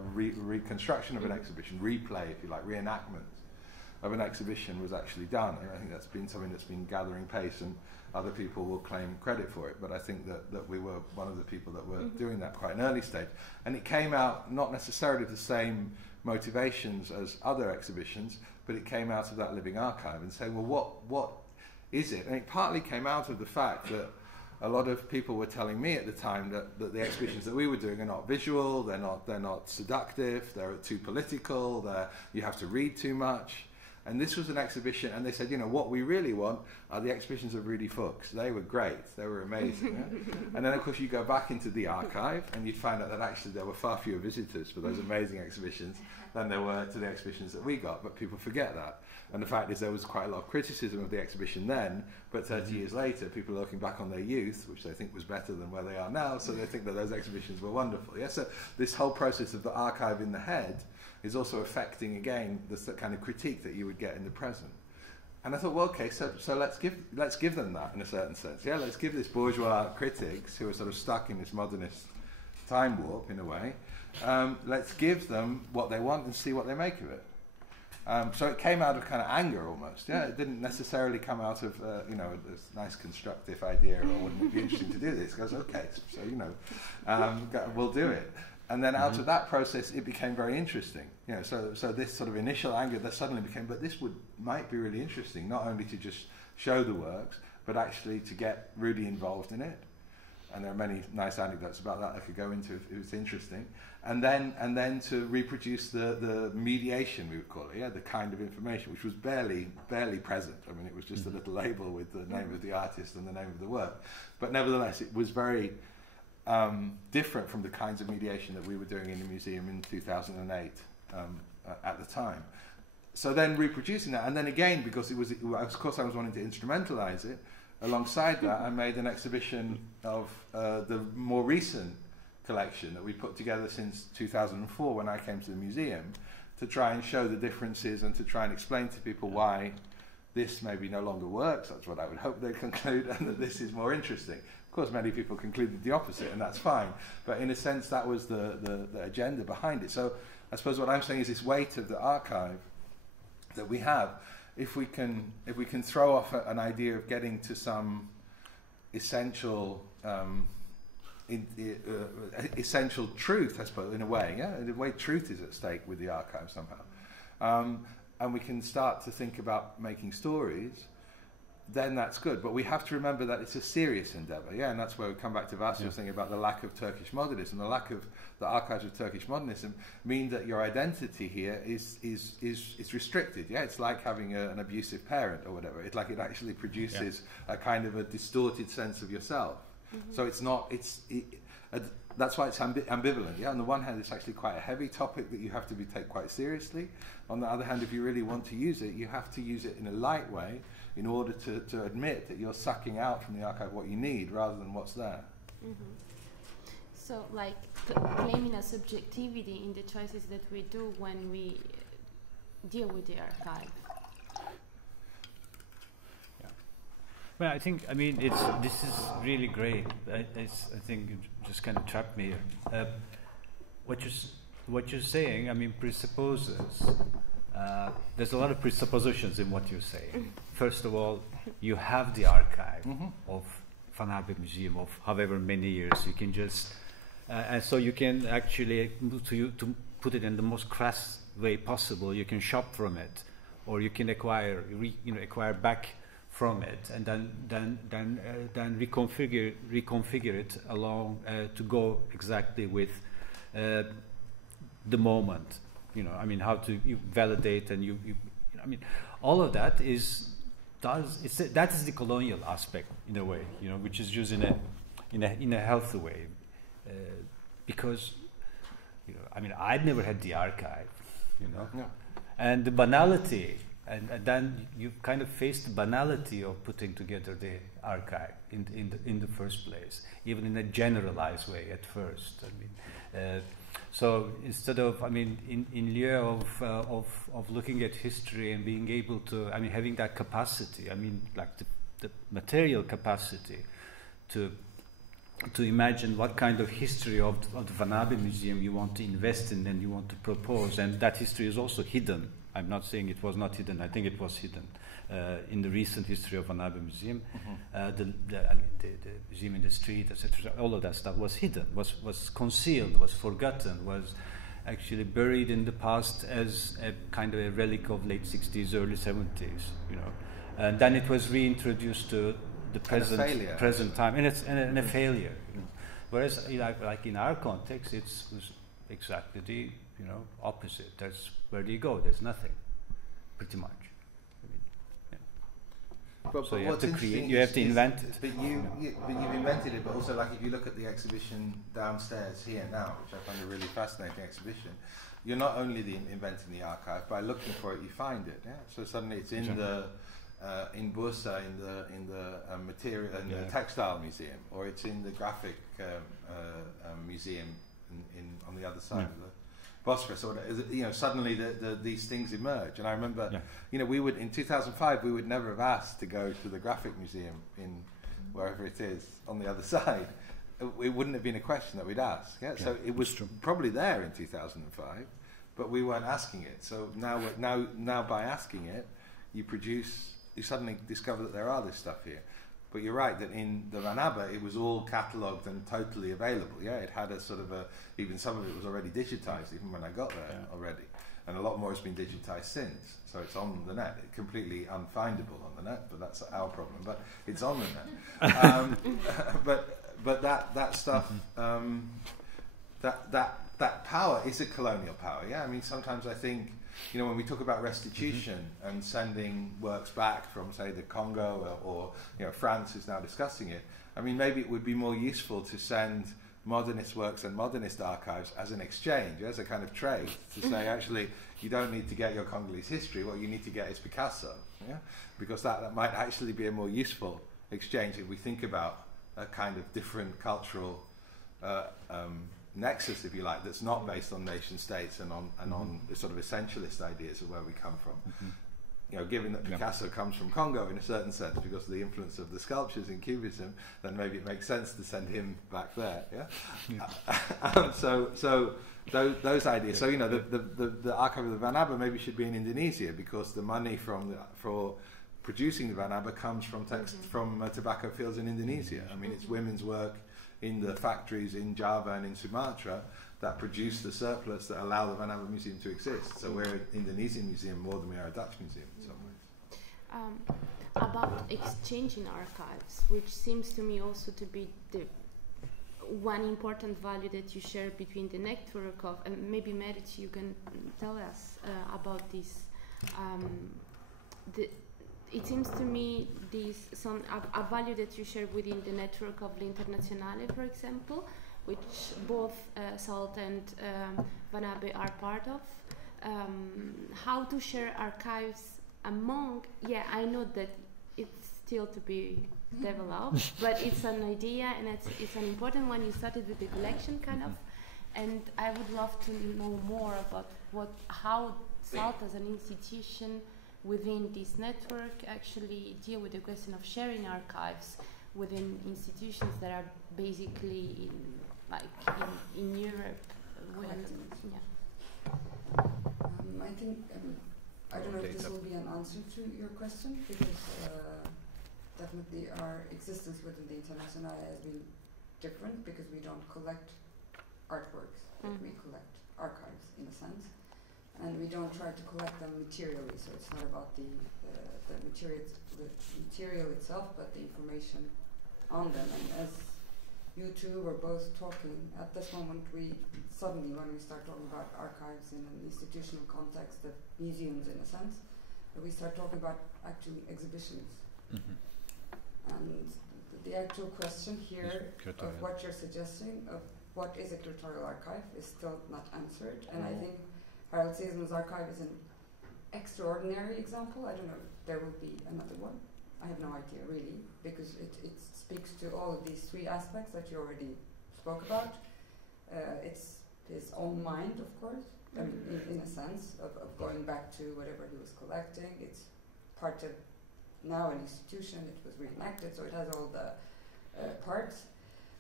reconstruction of an exhibition, replay, if you like, reenactment of an exhibition was actually done. And I think that's been something that's been gathering pace, and other people will claim credit for it. But I think that we were one of the people that were doing that quite an early stage. And it came out not necessarily the same motivations as other exhibitions, but it came out of that living archive and saying, well, what is it? And it partly came out of the fact that a lot of people were telling me at the time that the exhibitions that we were doing are not visual, they're not seductive, they're too political, you have to read too much. And this was an exhibition, and they said, what we really want are the exhibitions of Rudy Fuchs. They were great, they were amazing. Yeah? And then, of course, you go back into the archive, and you find out that actually there were far fewer visitors for those amazing exhibitions than there were to the exhibitions that we got, but people forget that. And the fact is there was quite a lot of criticism of the exhibition then, but 30 years later, people are looking back on their youth, which they think was better than where they are now, so they think that those exhibitions were wonderful. Yeah? So this whole process of the archive in the head is also affecting, again, the kind of critique that you would get in the present. And I thought, well, okay, so let's give them that in a certain sense. Yeah, let's give this bourgeois critics who are sort of stuck in this modernist time warp in a way. Let's give them what they want and see what they make of it. So it came out of kind of anger almost. Yeah, it didn't necessarily come out of this nice constructive idea, or wouldn't it be interesting to do this? It goes, okay, so we'll do it. And then out of that process, it became very interesting. So this sort of initial anger that suddenly became, but this might be really interesting, not only to just show the works, but actually to get Rudy involved in it. And there are many nice anecdotes about that I could go into if it was interesting. And then to reproduce the mediation, we would call it, the kind of information, which was barely present. I mean, it was just a little label with the name of the artist and the name of the work. But nevertheless, it was very different from the kinds of mediation that we were doing in the museum in 2008 at the time. So then reproducing that, and then again, because of course I was wanting to instrumentalize it, alongside that I made an exhibition of the more recent collection that we put together since 2004 when I came to the museum, to try and show the differences and to try and explain to people why this maybe no longer works. That's what I would hope they'd conclude, and that this is more interesting. Of course, many people concluded the opposite, and that's fine. But in a sense, that was the agenda behind it. So I suppose what I'm saying is this weight of the archive that we have, if we can throw off an idea of getting to some essential essential truth, I suppose, in a way, in a way truth is at stake with the archive somehow, and we can start to think about making stories, then that's good. But we have to remember that it's a serious endeavour, yeah, and that's where we come back to Vasil's thing about the lack of Turkish modernism. The lack of the archives of Turkish modernism mean that your identity here is restricted, yeah. It's like having an abusive parent or whatever. It's like it actually produces a kind of a distorted sense of yourself. So it's not, that's why it's ambivalent, yeah. On the one hand, it's actually quite a heavy topic that you have to take quite seriously. On the other hand, if you really want to use it, you have to use it in a light way in order to admit that you're sucking out from the archive what you need rather than what's there. So, like, claiming a subjectivity in the choices that we do when we deal with the archive. Well, I mean, this is really great. I think you just kind of trapped me here. What you're saying, I mean, presupposes. There's a lot of presuppositions in what you're saying. First of all, you have the archive of Van Abbe Museum of however many years. You can just, and so you can actually, to put it in the most crass way possible, you can shop from it, or you can acquire back from it, and then reconfigure it along to go exactly with the moment. I mean, how to validate and I mean, all of that that is the colonial aspect in a way, which is used in a healthy way, because I mean, I've never had the archive, and the banality. And then you kind of face the banality of putting together the archive in the first place, even in a generalized way at first. I mean, so instead of, I mean, in lieu of looking at history and being able to, I mean, having that capacity, I mean, like the material capacity to imagine what kind of history of the Van Abbe Museum you want to invest in and you want to propose, and that history is also hidden. I'm not saying it was not hidden. I think it was hidden in the recent history of Van Abbe Museum. The museum in the street, etc. All of that stuff was hidden, was concealed, was forgotten, was actually buried in the past as a kind of a relic of late 60s, early 70s. And then it was reintroduced to the present time, and it's a failure. Whereas, like in our context, it was exactly the opposite. That's where do you go? There's nothing, pretty much. I mean, But so you have to create. You have to invent it. But you've invented it. But also, like if you look at the exhibition downstairs here now, which I find a really fascinating exhibition, you're not only inventing the archive. By looking for it, you find it. Yeah. So suddenly it's in the in Bursa, in the material, in the textile museum, or it's in the graphic museum on the other side of the Bosphorus, or suddenly these things emerge. And I remember, we would in 2005 we would never have asked to go to the graphic museum in wherever it is on the other side. It wouldn't have been a question that we'd ask. Yeah, so it was probably there in 2005, but we weren't asking it. So now by asking it, you suddenly discover that there are this stuff here. But you're right that in the Van Abbe it was all catalogued and totally available. Yeah, it had a sort of even some of it was already digitized even when I got there already, and a lot more has been digitized since. So it's on the net, completely unfindable on the net, but that's our problem. But it's on the net. But that stuff, that power is a colonial power. Yeah, I mean sometimes I think. When we talk about restitution and sending works back from, say, the Congo or France is now discussing it, I mean, maybe it would be more useful to send modernist works and modernist archives as an exchange, as a kind of trade, to say, actually, you don't need to get your Congolese history, what you need to get is Picasso, because that might actually be a more useful exchange if we think about a kind of different cultural nexus, if you like, that's not based on nation states and on the sort of essentialist ideas of where we come from. Given that Picasso comes from Congo in a certain sense because of the influence of the sculptures in Cubism, then maybe it makes sense to send him back there. So those ideas. So the archive of the Van Abbe maybe should be in Indonesia because the money for producing the Van Abbe comes from tobacco fields in Indonesia. I mean, it's women's work in the factories in Java and in Sumatra that produce the surplus that allow the Van Abbe Museum to exist. So we're an Indonesian museum more than we are a Dutch museum in some ways. about exchanging archives, which seems to me also to be the one important value that you share between the network of, and maybe Merit, you can tell us about this. It seems to me a value that you share within the network of l'Internazionale, for example, which both SALT and Vanabe are part of. How to share archives among, I know that it's still to be developed, but it's an idea, and it's an important one. You started with the collection, kind of, and I would love to know more about how SALT as an institution within this network actually deal with the question of sharing archives within institutions that are basically in Europe. I think I don't know if this will be an answer to your question, because definitely our existence within the Internationale has been different, because we don't collect artworks, but we collect archives in a sense, and we don't try to collect them materially. So it's not about the material itself, but the information on them. And as you two were both talking, at this moment we suddenly, when we start talking about archives in an institutional context, of museums in a sense, we start talking about actually exhibitions. And the actual question here of what you're suggesting, of what is a curatorial archive, is still not answered. And I think Harald Seesman's archive is an extraordinary example. I don't know if there will be another one. I have no idea, really, because it speaks to all of these three aspects that you already spoke about. It's his own mind, of course, I mean, in a sense, of going back to whatever he was collecting. It's part of now an institution. It was reenacted, so it has all the parts.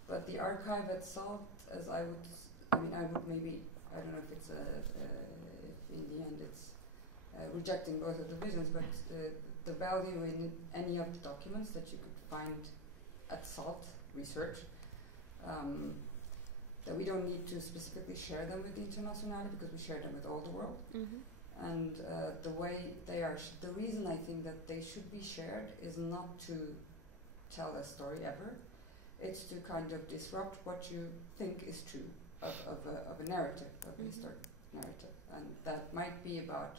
But the archive at SALT, as I would maybe, I don't know if it's if in the end it's rejecting both of the visions, but the value in any of the documents that you could find at SALT research, that we don't need to specifically share them with the Internationale, because we share them with all the world. And the way they are, the reason I think that they should be shared is not to tell a story ever. It's to kind of disrupt what you think is true of a narrative, of a historic narrative. And that might be about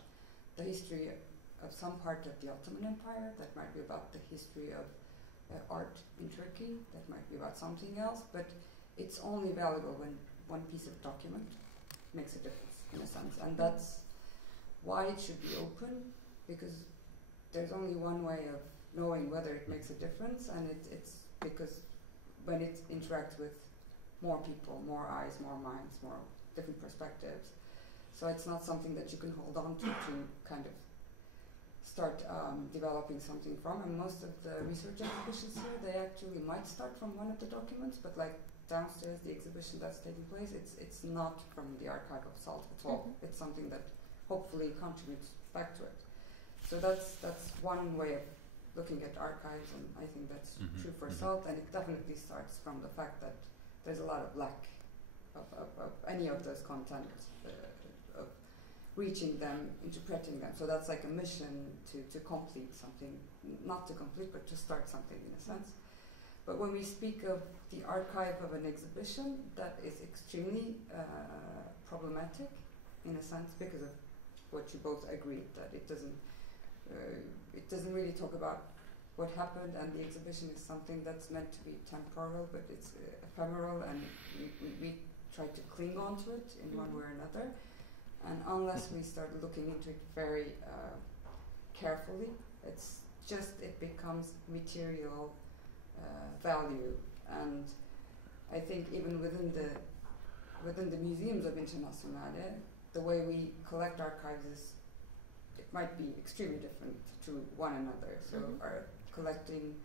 the history of some part of the Ottoman Empire, that might be about the history of art in Turkey, that might be about something else, but it's only valuable when one piece of document makes a difference, in a sense. And that's why it should be open, because there's only one way of knowing whether it makes a difference, and it's because when it interacts with more people, more eyes, more minds, more different perspectives. So it's not something that you can hold on to kind of start developing something from. And most of the research exhibitions here, they actually might start from one of the documents, but like downstairs, the exhibition that's taking place, it's not from the archive of SALT at all. It's something that hopefully contributes back to it. So that's one way of looking at archives, and I think that's true for SALT, and it definitely starts from the fact that there's a lot of lack of any of those contents, of reaching them, interpreting them. So that's like a mission to complete something, not to complete, but to start something in a sense. But when we speak of the archive of an exhibition, that is extremely problematic in a sense, because of what you both agreed, that it doesn't really talk about what happened, and the exhibition is something that's meant to be temporal, but it's ephemeral, and we try to cling on to it in one way or another. And unless we start looking into it very carefully, it becomes material value. And I think even within the museums of Internationale, the way we collect archives might be extremely different to one another. So our collecting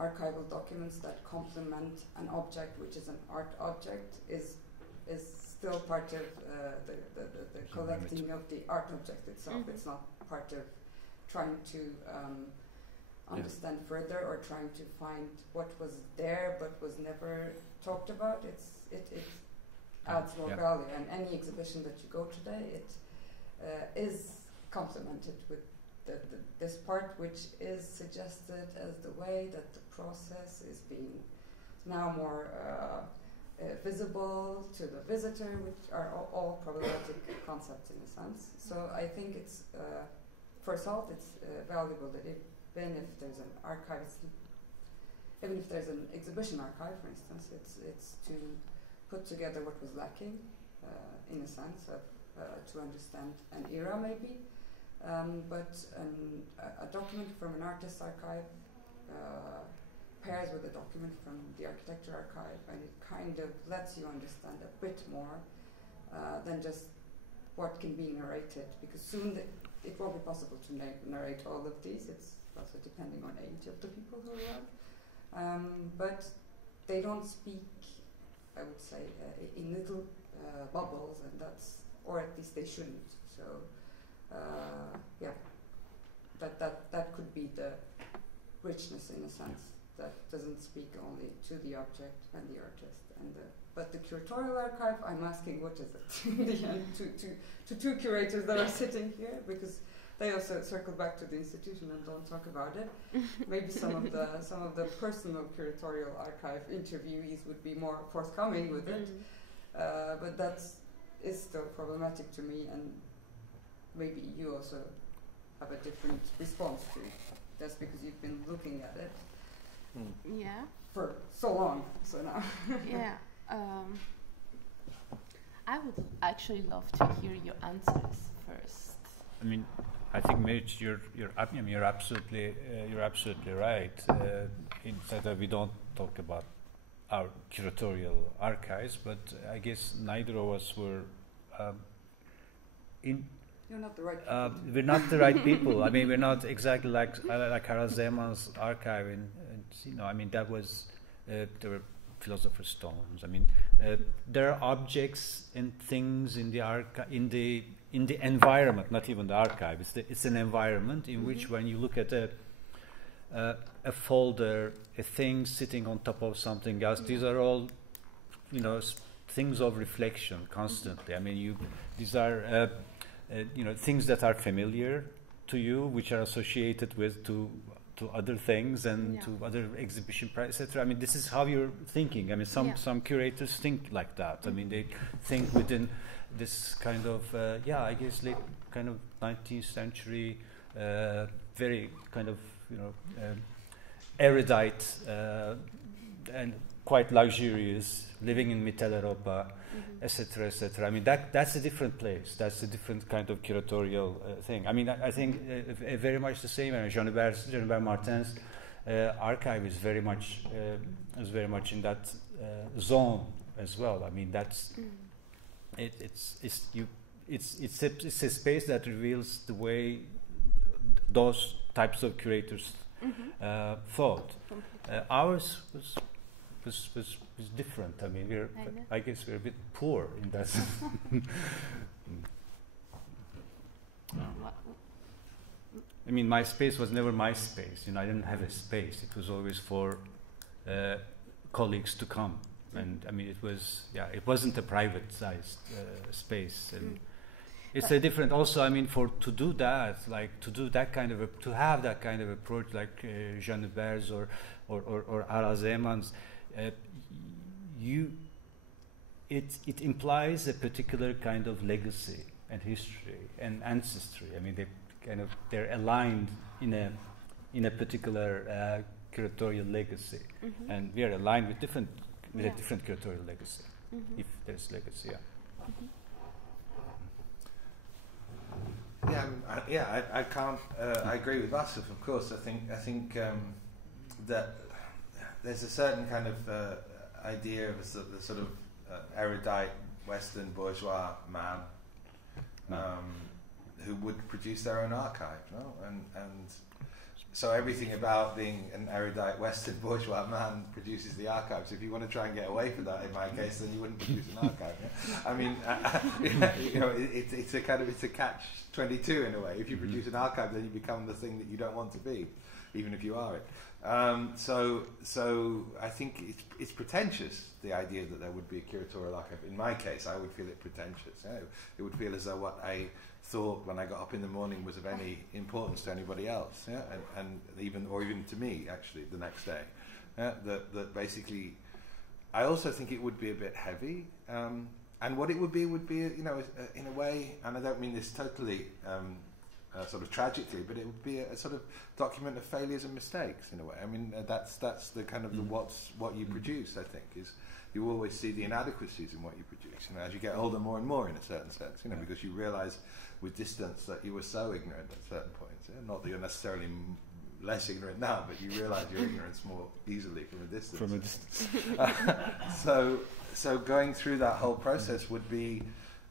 archival documents that complement an object, which is an art object, is still part of the collecting of the art object itself. It's not part of trying to understand further, or trying to find what was there but was never talked about. It adds more value, and any exhibition that you go today, it is complemented with this part which is suggested as the way that the process is being now more visible to the visitor, which are all problematic concepts in a sense. So I think it's, for SALT, it's valuable that even if there's an archive, even if there's an exhibition archive, for instance, it's to put together what was lacking, in a sense, of, to understand an era maybe. But a document from an artist's archive pairs with a document from the architecture archive, and it kind of lets you understand a bit more than just what can be narrated, because soon it won't be possible to narrate all of these. It's also depending on age of the people who are but they don't speak, I would say, in little bubbles, and that's, or at least they shouldn't. So yeah, that could be the richness in a sense, that doesn't speak only to the object and the artist and but the curatorial archive, I'm asking what is it in the end to two curators that are sitting here, because they also circle back to the institution and don't talk about it. Maybe some of the personal curatorial archive interviewees would be more forthcoming with it, but that is still problematic to me, and maybe you also have a different response to it. That's because you've been looking at it for so long. So now, I would actually love to hear your answers first. I mean, I think, Mirj, you're absolutely right. In that we don't talk about our curatorial archives, but I guess neither of us were in. You're not the right people. We're not the right people. I mean, we're not exactly like Harald Zeman's archive, and I mean, that was there were philosopher's stones. I mean, there are objects and things in the in the environment, not even the archive. It's an environment in which, when you look at a folder, a thing sitting on top of something else, these are all, things of reflection constantly. I mean, these are things that are familiar to you, which are associated with to other things and to other exhibition prices, etc. I mean, this is how you're thinking. I mean, some curators think like that. I mean, they think within this kind of I guess late kind of 19th century, very kind of erudite and quite luxurious, living in Mitteleuropa, etc., etc. I mean, that's a different place. That's a different kind of curatorial thing. I mean, I think very much the same. I mean, Jean-Hubert Martin's archive is very much in that zone as well. I mean, that's it's a space that reveals the way those types of curators thought. Ours was different. I mean, I guess we're a bit poor in that sense. I mean, my space was never my space. I didn't have a space. It was always for colleagues to come. And I mean, it wasn't a private-sized space. And it's a different. Also, I mean, to do that, like to have that kind of approach, like Jean Hubert's or Harald Zeman's, it implies a particular kind of legacy and history and ancestry. I mean, they're aligned in a particular curatorial legacy, and we are aligned with a different curatorial legacy, if there's legacy. I can't. I agree with Vasuf, of course. I think that there's a certain kind of idea of the sort of erudite Western bourgeois man who would produce their own archive, no? And so everything about being an erudite Western bourgeois man produces the archive. So if you want to try and get away from that, in my case, then you wouldn't produce an archive. Yeah? I mean, it's a catch-22 in a way. If you produce an archive, then you become the thing that you don't want to be, even if you are it. So I think it's pretentious, the idea that there would be a curatorial archive. In my case, I would feel it pretentious. It would feel as though what I thought when I got up in the morning was of any importance to anybody else, yeah, and even to me actually the next day. That basically, I also think it would be a bit heavy, and what it would be, in a way, and I don't mean this totally sort of tragically, but it would be a sort of document of failures and mistakes in a way. I mean, that's the kind of what you produce. I think is you always see the inadequacies in what you produce. As you get older, more and more, in a certain sense, because you realise with distance that you were so ignorant at certain points. Not that you're necessarily less ignorant now, but you realise your ignorance more easily from a distance. So going through that whole process would be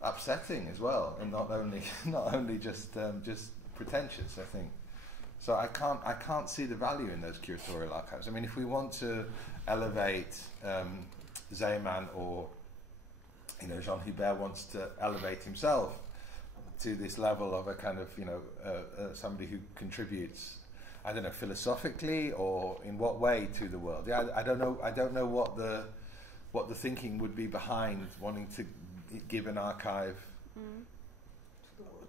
upsetting as well, and not only just pretentious, I think. So I can't see the value in those curatorial archives. I mean, if we want to elevate Zeeman, or Jean Hubert wants to elevate himself to this level of a kind of somebody who contributes, I don't know, philosophically or in what way to the world. Yeah, I don't know what the thinking would be behind wanting to give an archive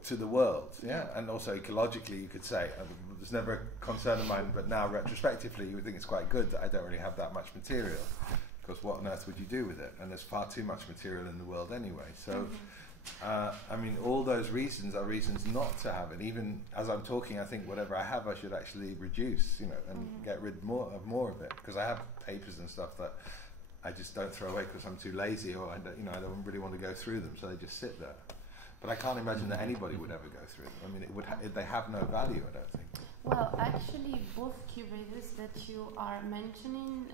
to the world. Yeah, and also ecologically, you could say there's never a concern of mine, but now retrospectively, you would think it's quite good that I don't really have that much material, because what on earth would you do with it? And there's far too much material in the world anyway. So. I mean, all those reasons are reasons not to have it. Even as I'm talking, I think whatever I have, I should actually reduce, and get rid more of it. Because I have papers and stuff that I just don't throw away because I'm too lazy, or I don't really want to go through them, so they just sit there. But I can't imagine that anybody would ever go through them. I mean, they have no value, I don't think. Well, actually, both curators that you are mentioning,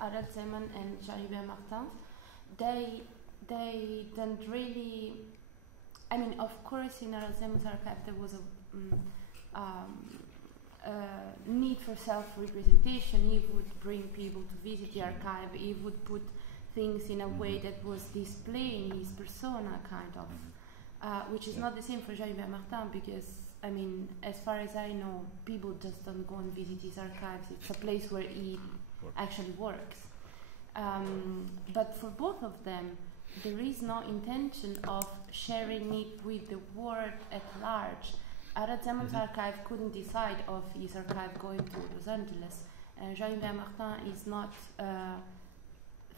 Harald Zeeman and Jean-Hubert Martin, they don't really. I mean, of course, in Harald Zeeman's archive there was a need for self-representation. He would bring people to visit the archive. He would put things in a way that was displaying his persona, kind of, which is not the same for Jean-Hubert Martin, because, I mean, as far as I know, people just don't go and visit his archives. It's a place where he actually works. But for both of them, there is no intention of sharing it with the world at large. Harald Zeeman's archive couldn't decide of his archive going to Los Angeles. Jean-Hubert Martin is not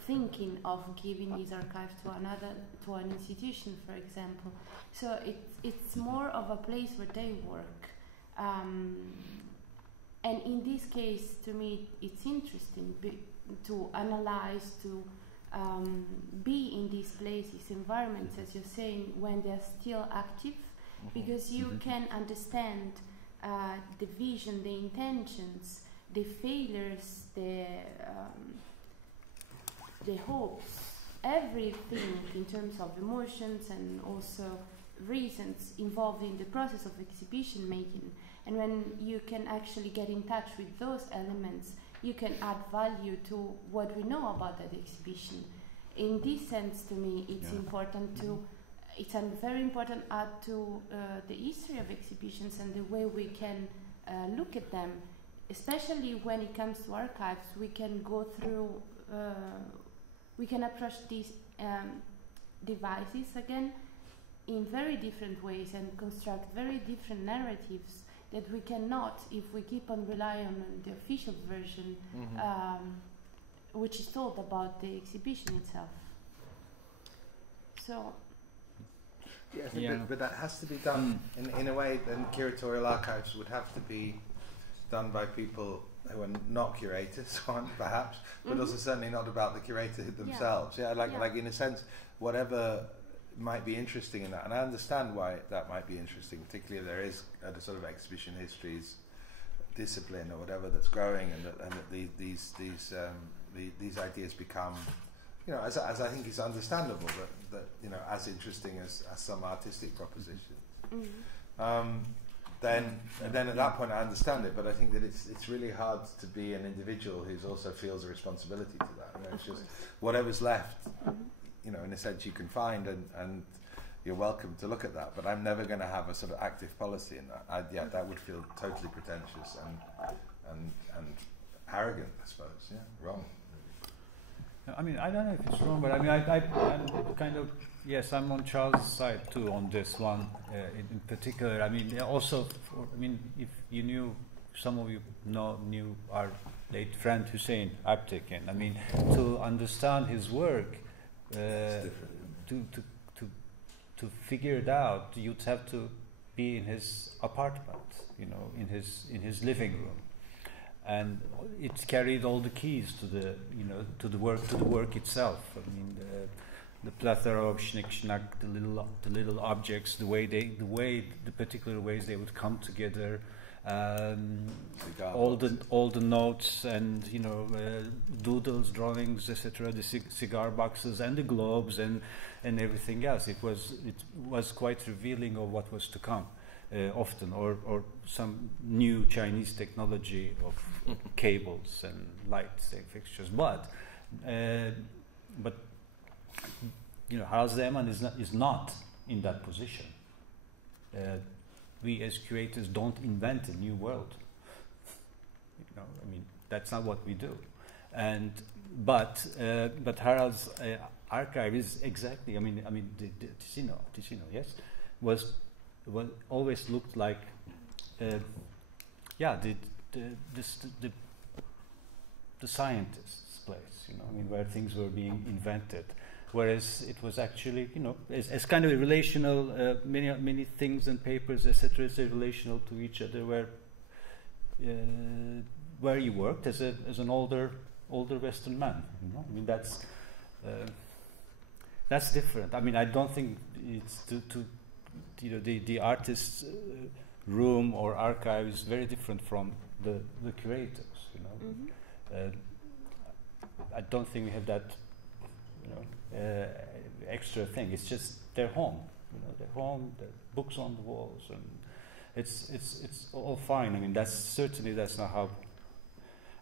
thinking of giving his archive to an institution, for example. So it's more of a place where they work. And in this case, to me, it's interesting to analyze, to be in these places, environments, as you're saying, when they're still active, because you can understand the vision, the intentions, the failures, the hopes, everything in terms of emotions and also reasons involved in the process of exhibition making. And when you can actually get in touch with those elements, you can add value to what we know about that exhibition. In this sense, to me, it's important to, it's a very important add to the history of exhibitions and the way we can look at them, especially when it comes to archives. We can go through, we can approach these devices again in very different ways and construct very different narratives that we cannot if we keep on relying on the official version, which is told about the exhibition itself. So. Yes, but that has to be done in a way. Then curatorial archives would have to be done by people who are not curators, perhaps, but also certainly not about the curator themselves. Like in a sense, whatever might be interesting in that, and I understand why that might be interesting, particularly if there is a sort of exhibition histories discipline or whatever that's growing, and that these ideas become, as I think is understandable, that as interesting as some artistic propositions. Then at that point I understand it, but I think that it's really hard to be an individual who also feels a responsibility to that. It's just whatever's left. In a sense you can find, and you're welcome to look at that, but I'm never going to have a sort of active policy in that. That would feel totally pretentious and arrogant, I suppose. Wrong. I mean, I don't know if it's wrong, but I mean, I'm kind of Yes, I'm on Charles' side too on this one in particular. I mean, also, if you knew, some of you knew our late friend Hussein Aptekin. I mean, to understand his work, to figure it out, you'd have to be in his apartment, in his living room, and it carried all the keys to the work itself. I mean, the plethora of schnick-schnack, the little objects, the particular ways they would come together, all the notes and doodles, drawings, etc. The cigar boxes and the globes and everything else. It was quite revealing of what was to come, often, or some new Chinese technology of cables and lights and fixtures. But Harald Zeman is not in that position. We as curators don't invent a new world. That's not what we do. But Harald's archive is exactly. The Ticino, yes, was always looked like, the scientist's place. Where things were being invented. Whereas it was actually, as kind of a relational, many things and papers, etc., is relational to each other. Where you worked as an older Western man, that's different. I don't think it's the artist's room or archive is very different from the curators. I don't think we have that. Extra thing. It's just their home. Their home, the books on the walls, and it's all fine. That's not how.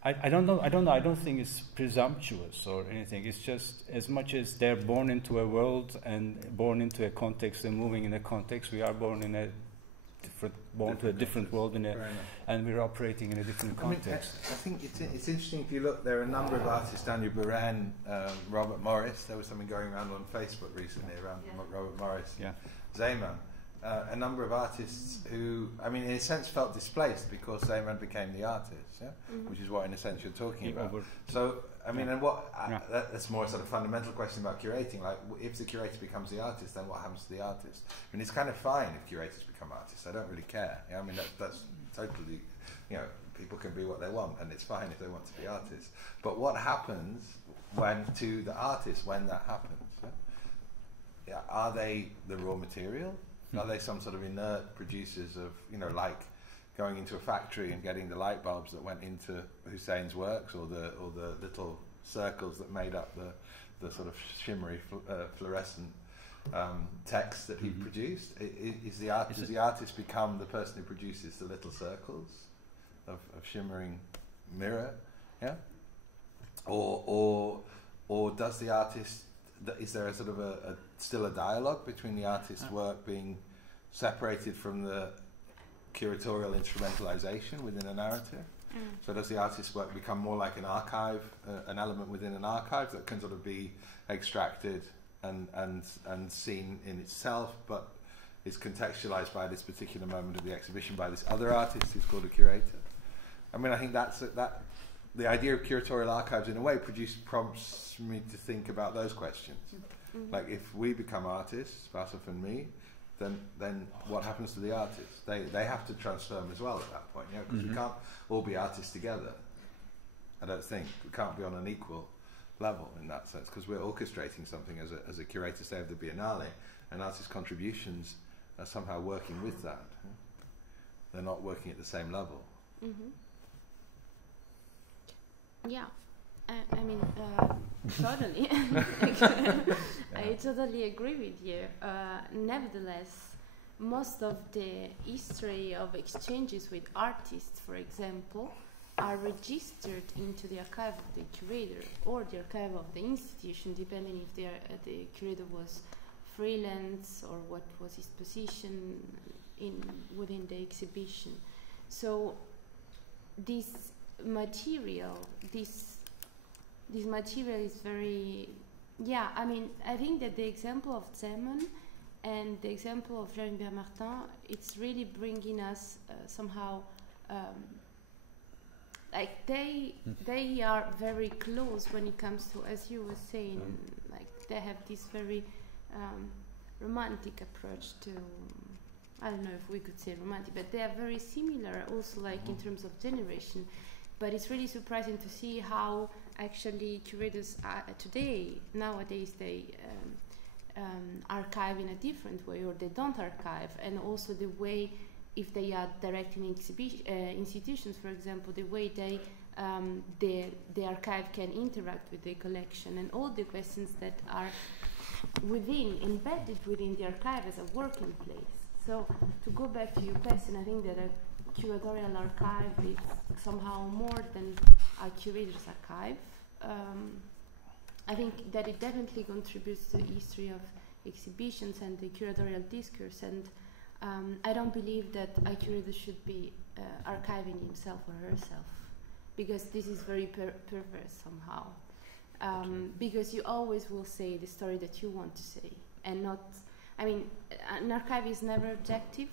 I don't know. I don't think it's presumptuous or anything. It's just as much as they're born into a world and born into a context and moving in a context, we are born to a different world and we're operating in a different context. I think it's interesting if you look. There are a number of artists, Daniel Buren, Robert Morris. There was something going around on Facebook recently around Robert Morris, Zeman. A number of artists who, in a sense, felt displaced because Zeman became the artist, which is what, in a sense, you're talking about. So, and what that's more a sort of fundamental question about curating. Like, if the curator becomes the artist, then what happens to the artist? It's kind of fine if curators become artists. I don't really care. That's totally, people can be what they want, and it's fine if they want to be artists. But what happens to the artist when that happens? Are they the raw material? Are they some sort of inert producers of, like going into a factory and getting the light bulbs that went into Hussein's works, or the little circles that made up the sort of shimmery fluorescent text that he produced? Does the artist become the person who produces the little circles of shimmering mirror? Yeah. Or does the artist? Is there a sort of still a dialogue between the artist's work being separated from the curatorial instrumentalization within a narrative? So does the artist's work become more like an archive, an element within an archive that can sort of be extracted and seen in itself, but is contextualized by this particular moment of the exhibition by this other artist who's called a curator? I think that the idea of curatorial archives in a way prompts me to think about those questions. Like, if we become artists, Vasuf and me, then what happens to the artists? They have to transform as well at that point, because we can't all be artists together. I don't think we can't be on an equal level in that sense, because we're orchestrating something as a curator, say, of the Biennale, and artists' contributions are somehow working with that. They're not working at the same level. Yeah, totally. I totally agree with you. Nevertheless, most of the history of exchanges with artists, for example, are registered into the archive of the curator or the archive of the institution, depending if the curator was freelance or what was his position within the exhibition. So this material is very yeah, I mean, I think that the example of Zeman and the example of Jean-Hubert Martin, it's really bringing us somehow, like they are very close when it comes to, as you were saying, like they have this very romantic approach to, I don't know if we could say romantic, but they are very similar also, like in terms of generation. But it's really surprising to see how actually curators nowadays they archive in a different way, or they don't archive, and also the way, if they are directing institutions, for example, the way the archive can interact with the collection, and all the questions that are embedded within the archive as a working place. So to go back to your question, I think that a curatorial archive is somehow more than a curator's archive. I think that it definitely contributes to the history of exhibitions and the curatorial discourse, and I don't believe that a curator should be archiving himself or herself, because this is very perverse somehow. Because you always will say the story that you want to say, and not, I mean, an archive is never objective,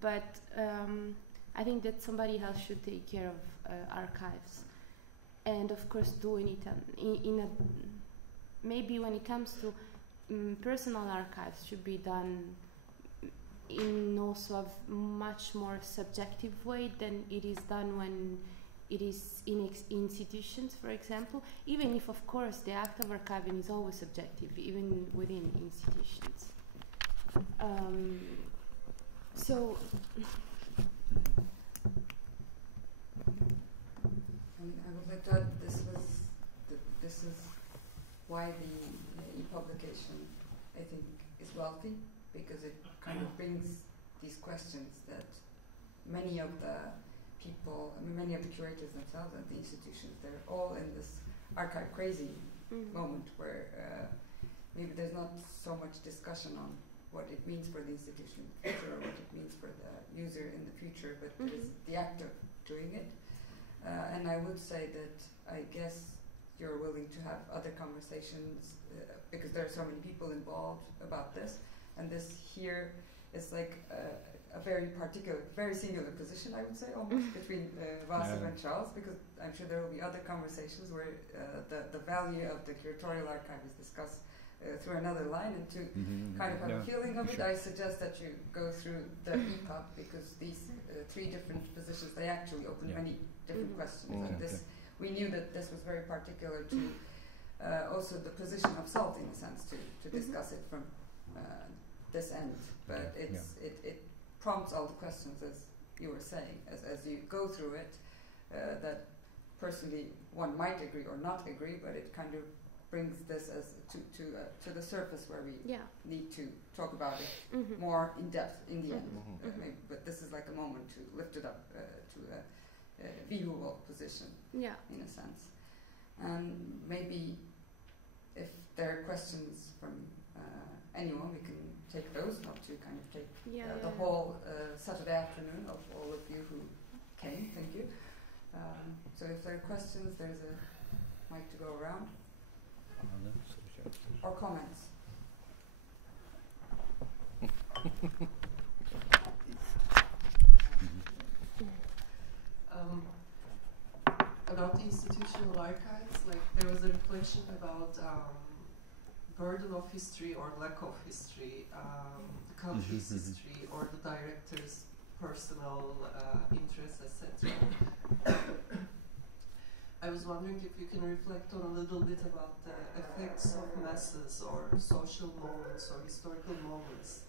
but I think that somebody else should take care of archives, and of course doing it in a, maybe when it comes to personal archives, should be done in also a much more subjective way than it is done when it is in institutions, for example, even if of course the act of archiving is always subjective, even within institutions. So I would like to add, this is why the e-publication, I think, is wealthy, because it kind of brings these questions that many of the people, I mean, many of the curators themselves at the institutions, they're all in this archive crazy moment where maybe there's not so much discussion on what it means for the institution in the future, or what it means for the user in the future, but there's the act of doing it. And I would say that I guess you're willing to have other conversations because there are so many people involved about this, and this here is like a very particular, very singular position, I would say, almost between Václav and Charles, because I'm sure there will be other conversations where the value of the curatorial archive is discussed through another line, and to kind of have a feeling of it, I suggest that you go through the EPUB, because these three different positions, they actually open many different questions, and this, we knew that this was very particular to also the position of SALT, in a sense, to discuss it from this end, but it prompts all the questions, as you were saying, as you go through it, that personally one might agree or not agree, but it kind of brings this as to the surface where we need to talk about it more in depth in the end. But this is like a moment to lift it up to a viewable position, in a sense. And maybe if there are questions from anyone, we can take those, not to kind of take the whole Saturday afternoon of all of you who came. Thank you. So if there are questions, there's a mic to go around. Or comments. About the institutional archives, like there was a reflection about burden of history or lack of history, the country's history or the director's personal interests, etc. I was wondering if you can reflect on a little bit about the effects of masses or social moments or historical moments.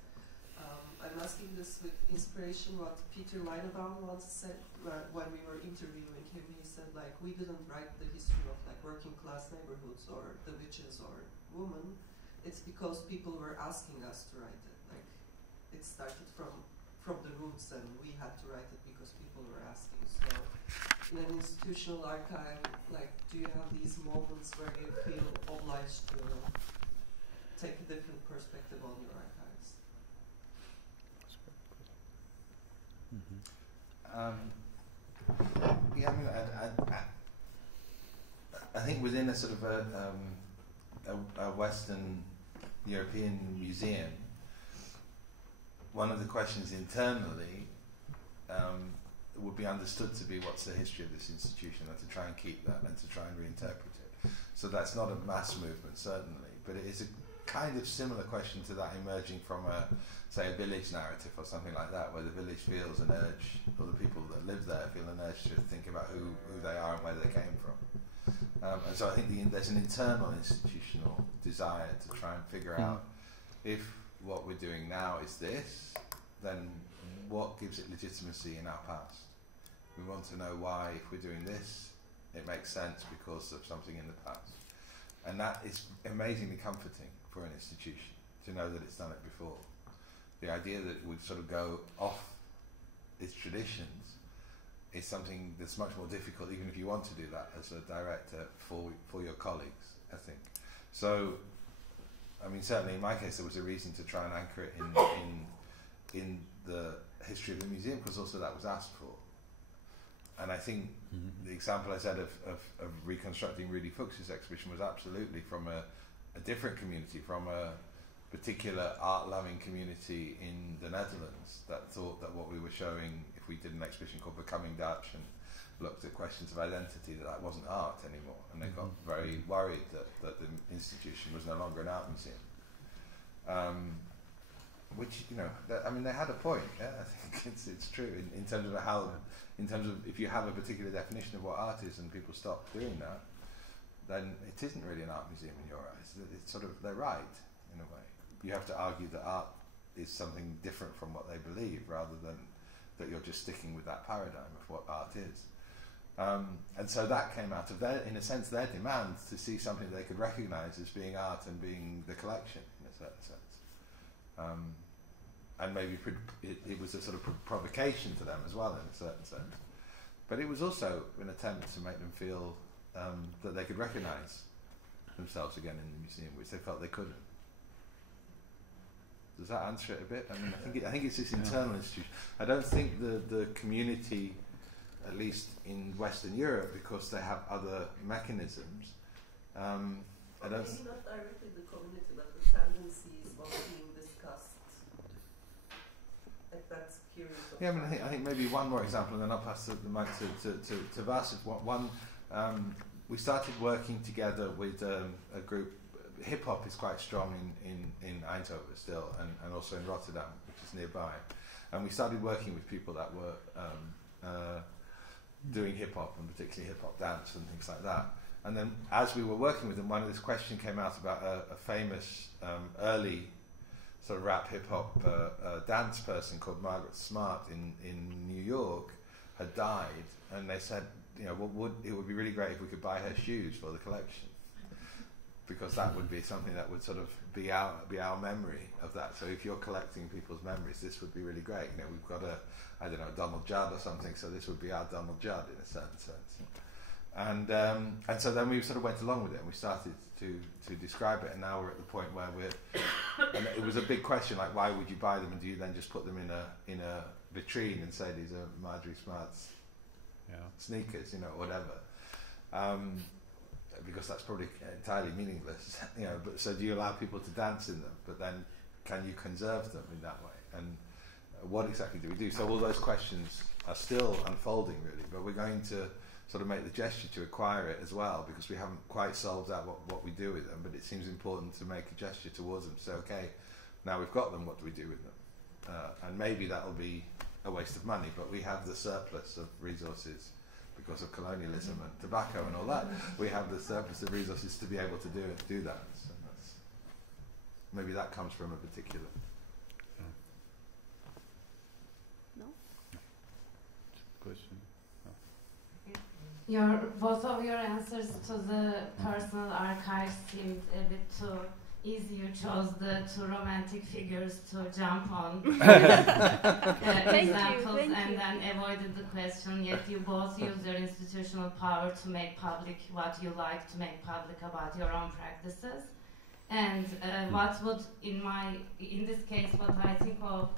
I'm asking this with inspiration what Peter Leinebaum once said when we were interviewing him. He said, like, we didn't write the history of like working class neighborhoods or the witches or women. It's because people were asking us to write it. Like, it started from the roots, and we had to write it because people were asking. So in an institutional archive, like, do you have these moments where you feel obliged to take a different perspective on your archives? I mean, I think within a sort of a Western European museum, one of the questions internally would be understood to be what's the history of this institution, and to try and keep that and to try and reinterpret it. So that's not a mass movement, certainly, but it is a kind of similar question to that emerging from say a village narrative or something like that, where the village feels an urge, or the people that live there feel an urge to think about who they are and where they came from. And so I think there's an internal institutional desire to try and figure out if what we're doing now is this, then what gives it legitimacy in our past? We want to know why, if we're doing this, it makes sense because of something in the past. And that is amazingly comforting for an institution, to know that it's done it before. The idea that it would sort of go off its traditions is something that's much more difficult, even if you want to do that as a director for your colleagues, I think. So, I mean, certainly in my case, there was a reason to try and anchor it in the history of the museum, because also that was asked for. And I think the example I said of reconstructing Rudy Fuchs's exhibition was absolutely from a different community, from a particular art-loving community in the Netherlands that thought that what we were showing, if we did an exhibition called Becoming Dutch and looked at questions of identity, that wasn't art anymore. And they got very worried that the institution was no longer an art museum. Which, you know, I mean, they had a point. Yeah? I think it's true in terms of how, in terms of if you have a particular definition of what art is and people stop doing that, then it isn't really an art museum in your eyes. It's sort of, they're right in a way. You have to argue that art is something different from what they believe, rather than that you're just sticking with that paradigm of what art is. And so that came out of their, in a sense, their demand to see something they could recognise as being art and being the collection, in a certain sense. And maybe it was a sort of provocation to them as well, in a certain sense. But it was also an attempt to make them feel that they could recognise themselves again in the museum, which they felt they couldn't. Does that answer it a bit? I mean, I think it's this internal institution. I don't think the community, at least in Western Europe, because they have other mechanisms. I don't. Maybe not directly the community, but the tendencies of being discussed. Like, that's curious. Yeah, I mean, I think maybe one more example, and then I'll pass the mic to Vasif. We started working together with a group. Hip hop is quite strong in Eindhoven still, and also in Rotterdam, which is nearby. And we started working with people that were doing hip hop, and particularly hip hop dance and things like that. And then, as we were working with them, one of this question came out about a famous early sort of rap hip hop dance person called Margaret Smart in New York had died, and they said, you know, it would be really great if we could buy her shoes for the collection, because that would be something that would sort of be our memory of that. So if you're collecting people's memories, this would be really great. You know, we've got Donald Judd or something, so this would be our Donald Judd in a certain sense. And so then we sort of went along with it, and we started to describe it, and now we're at the point where and it was a big question, like, why would you buy them, and do you then just put them in a vitrine and say these are Marjorie Smart's sneakers, you know, whatever. Because that's probably entirely meaningless, you know. But so, do you allow people to dance in them? But then, can you conserve them in that way? And what exactly do we do? So all those questions are still unfolding, really. But we're going to sort of make the gesture to acquire it as well, because we haven't quite solved out what we do with them. But it seems important to make a gesture towards them. So, okay, now we've got them. What do we do with them? And maybe that'll be a waste of money. But we have the surplus of resources. Because of colonialism and tobacco and all that, we have the surplus of resources to be able to do that. So maybe that comes from a particular. No. Question. Both of your answers to the personal archives seemed a bit too easy. You chose the two romantic figures to jump on examples and then avoided the question, yet you both use your institutional power to make public what you like to make public about your own practices. And what would, in this case, what I think of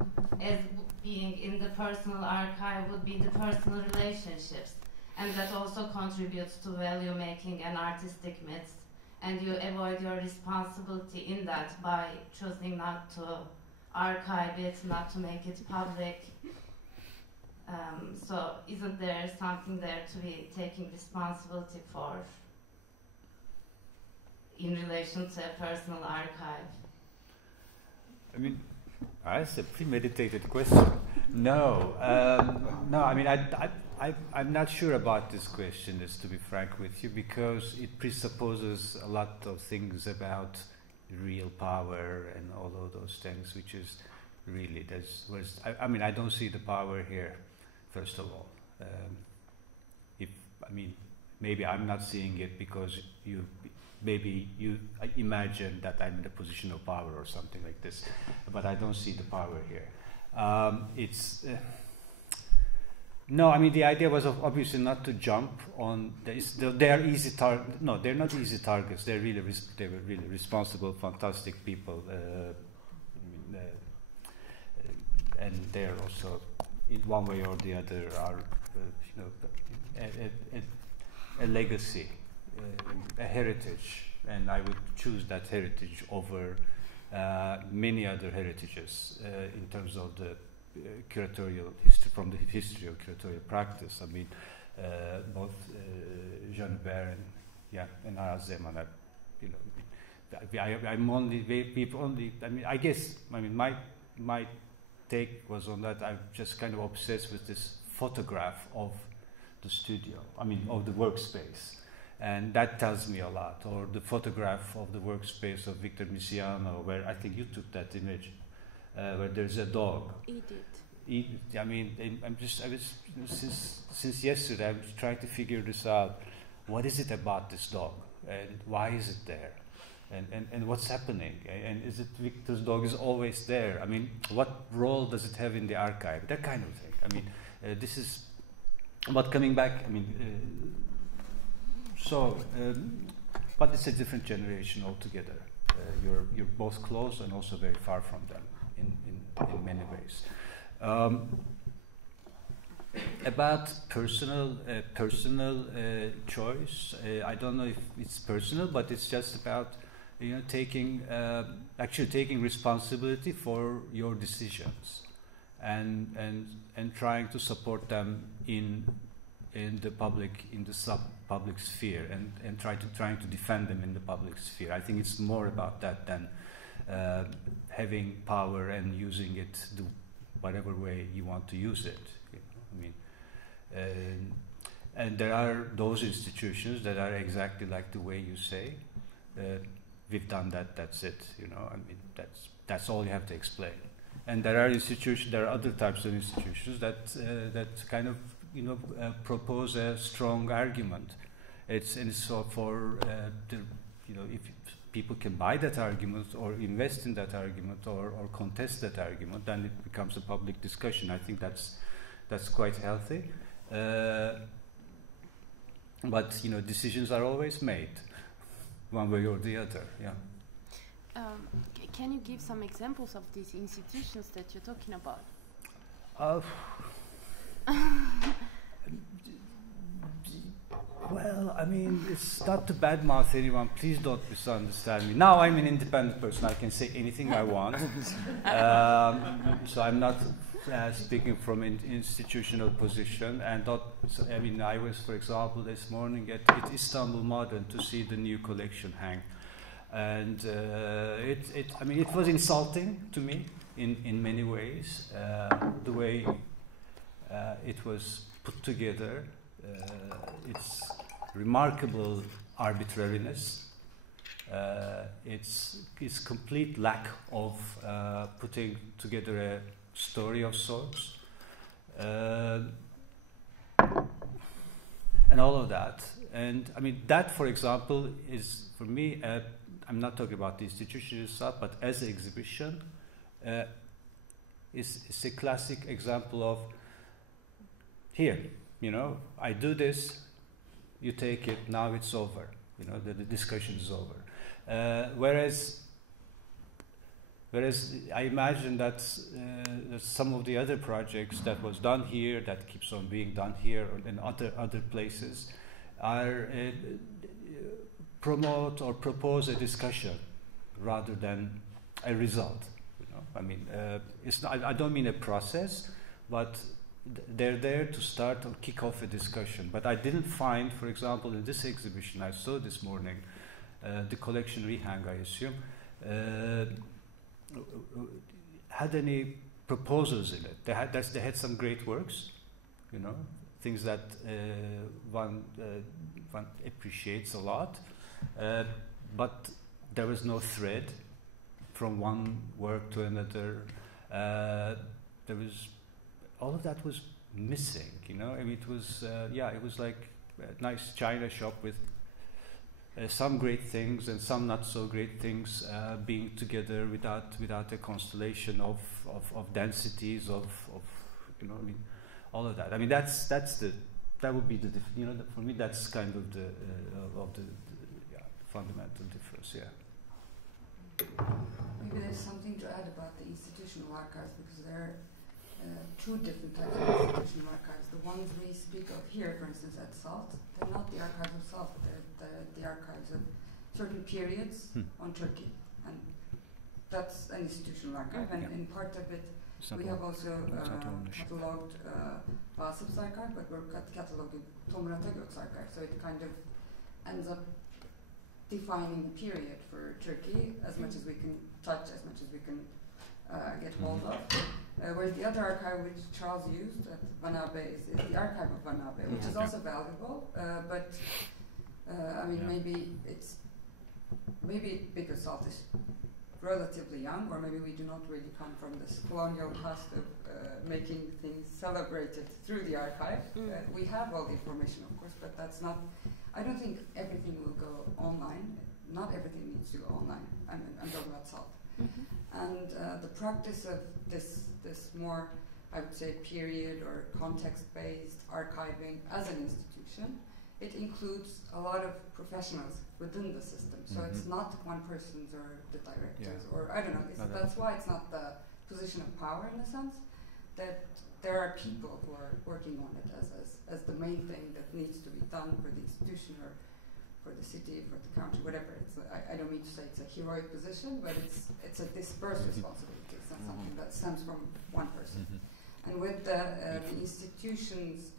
as being in the personal archive would be the personal relationships. And that also contributes to value making and artistic myths. and you avoid your responsibility in that by choosing not to archive it, not to make it public. So isn't there something there to be taking responsibility for in relation to a personal archive? I mean, that's a premeditated question. No, no. I mean, I'm not sure about this question, just to be frank with you, because it presupposes a lot of things about real power and all of those things, which is really I mean, I don't see the power here. First of all, maybe I'm not seeing it because maybe you imagine that I'm in a position of power or something like this, but I don't see the power here. No, I mean, the idea was obviously not to jump on. They are easy targets. No, they're not easy targets. They were really responsible, fantastic people, and they're also, in one way or the other, are a legacy, a heritage, and I would choose that heritage over many other heritages in terms of the curatorial history, from the history of curatorial practice. I mean, both Jean Hubert and Aras Zeman, I'm only. I mean, I guess. I mean, my take was on that. I'm just kind of obsessed with this photograph of the studio. I mean, of the workspace, and that tells me a lot. Or the photograph of the workspace of Victor Misiano, where I think you took that image, where there's a dog. I mean, since yesterday, I'm trying to figure this out. What is it about this dog, and why is it there? And what's happening? And is it Victor's dog is always there? I mean, what role does it have in the archive? That kind of thing. I mean, this is. But coming back, I mean, but it's a different generation altogether. You're both close and also very far from them in many ways. About personal choice, I don't know if it's personal, but it's just about taking responsibility for your decisions, and trying to support them in the public, in the sub-public sphere, and trying to defend them in the public sphere. I think it's more about that than having power and using it the whatever way you want to use it. I mean, and there are those institutions that are exactly like the way you say. We've done that. That's it. I mean, that's all you have to explain. And there are institutions. There are other types of institutions that kind of propose a strong argument. It's so for if people can buy that argument or invest in that argument or contest that argument, then it becomes a public discussion. I think that's quite healthy. But decisions are always made, one way or the other. Yeah. Can you give some examples of these institutions that you're talking about? Well, I mean, it's not to badmouth anyone. Please don't misunderstand me. Now I'm an independent person. I can say anything I want. So I'm not speaking from an institutional position. And I was, for example, this morning at Istanbul Modern to see the new collection hang. And it was insulting to me in many ways, the way it was put together. Its remarkable arbitrariness, its complete lack of putting together a story of sorts, and all of that. And I mean, that, for example, is for me, I'm not talking about the institution itself, but as an exhibition, it's a classic example of here. I do this, you take it, now it's over. The discussion is over. Whereas I imagine that some of the other projects that was done here, that keeps on being done here and other places, are promote or propose a discussion rather than a result. You know, I mean, it's not, I don't mean a process, but they're there to start or kick off a discussion. But I didn't find, for example, in this exhibition I saw this morning, the collection Rihang, I assume, had any proposals in it. They had some great works, you know, things that one appreciates a lot, but there was no thread from one work to another. There was all of that was missing, you know. I mean, it was it was like a nice china shop with some great things and some not so great things being together without a constellation of densities of you know. I mean, all of that. I mean, that would be you know, for me that's kind of the fundamental difference. Yeah. Maybe there's something to add about the institutional archives, because there are two different types of institutional archives. The ones we speak of here, for instance, at SALT, they're not the archives of SALT, they're the archives of certain periods on Turkey. And that's an institutional archive, and in part of it, we have also catalogued Vasif's archive, but we're cataloguing Tomra Tagök's archive, so it kind of ends up defining a period for Turkey as much as we can touch, as much as we can get hold of. Whereas the other archive which Charles used at Van Abbe is the archive of Van Abbe, which is also valuable, but I mean, maybe because SALT is relatively young, or maybe we do not really come from this colonial past of making things celebrated through the archive. We have all the information, of course, but that's not. I don't think everything will go online. Not everything needs to go online. I'm talking about SALT. And the practice of this more, I would say, period or context-based archiving as an institution, it includes a lot of professionals within the system. So it's not one person's or the directors, or I don't know. That's why it's not the position of power in a sense, that there are people who are working on it as the main thing that needs to be done for the institution or for the city, for the country, whatever. I don't mean to say it's a heroic position, but it's a dispersed responsibility. It's not something that stems from one person. And with the institution's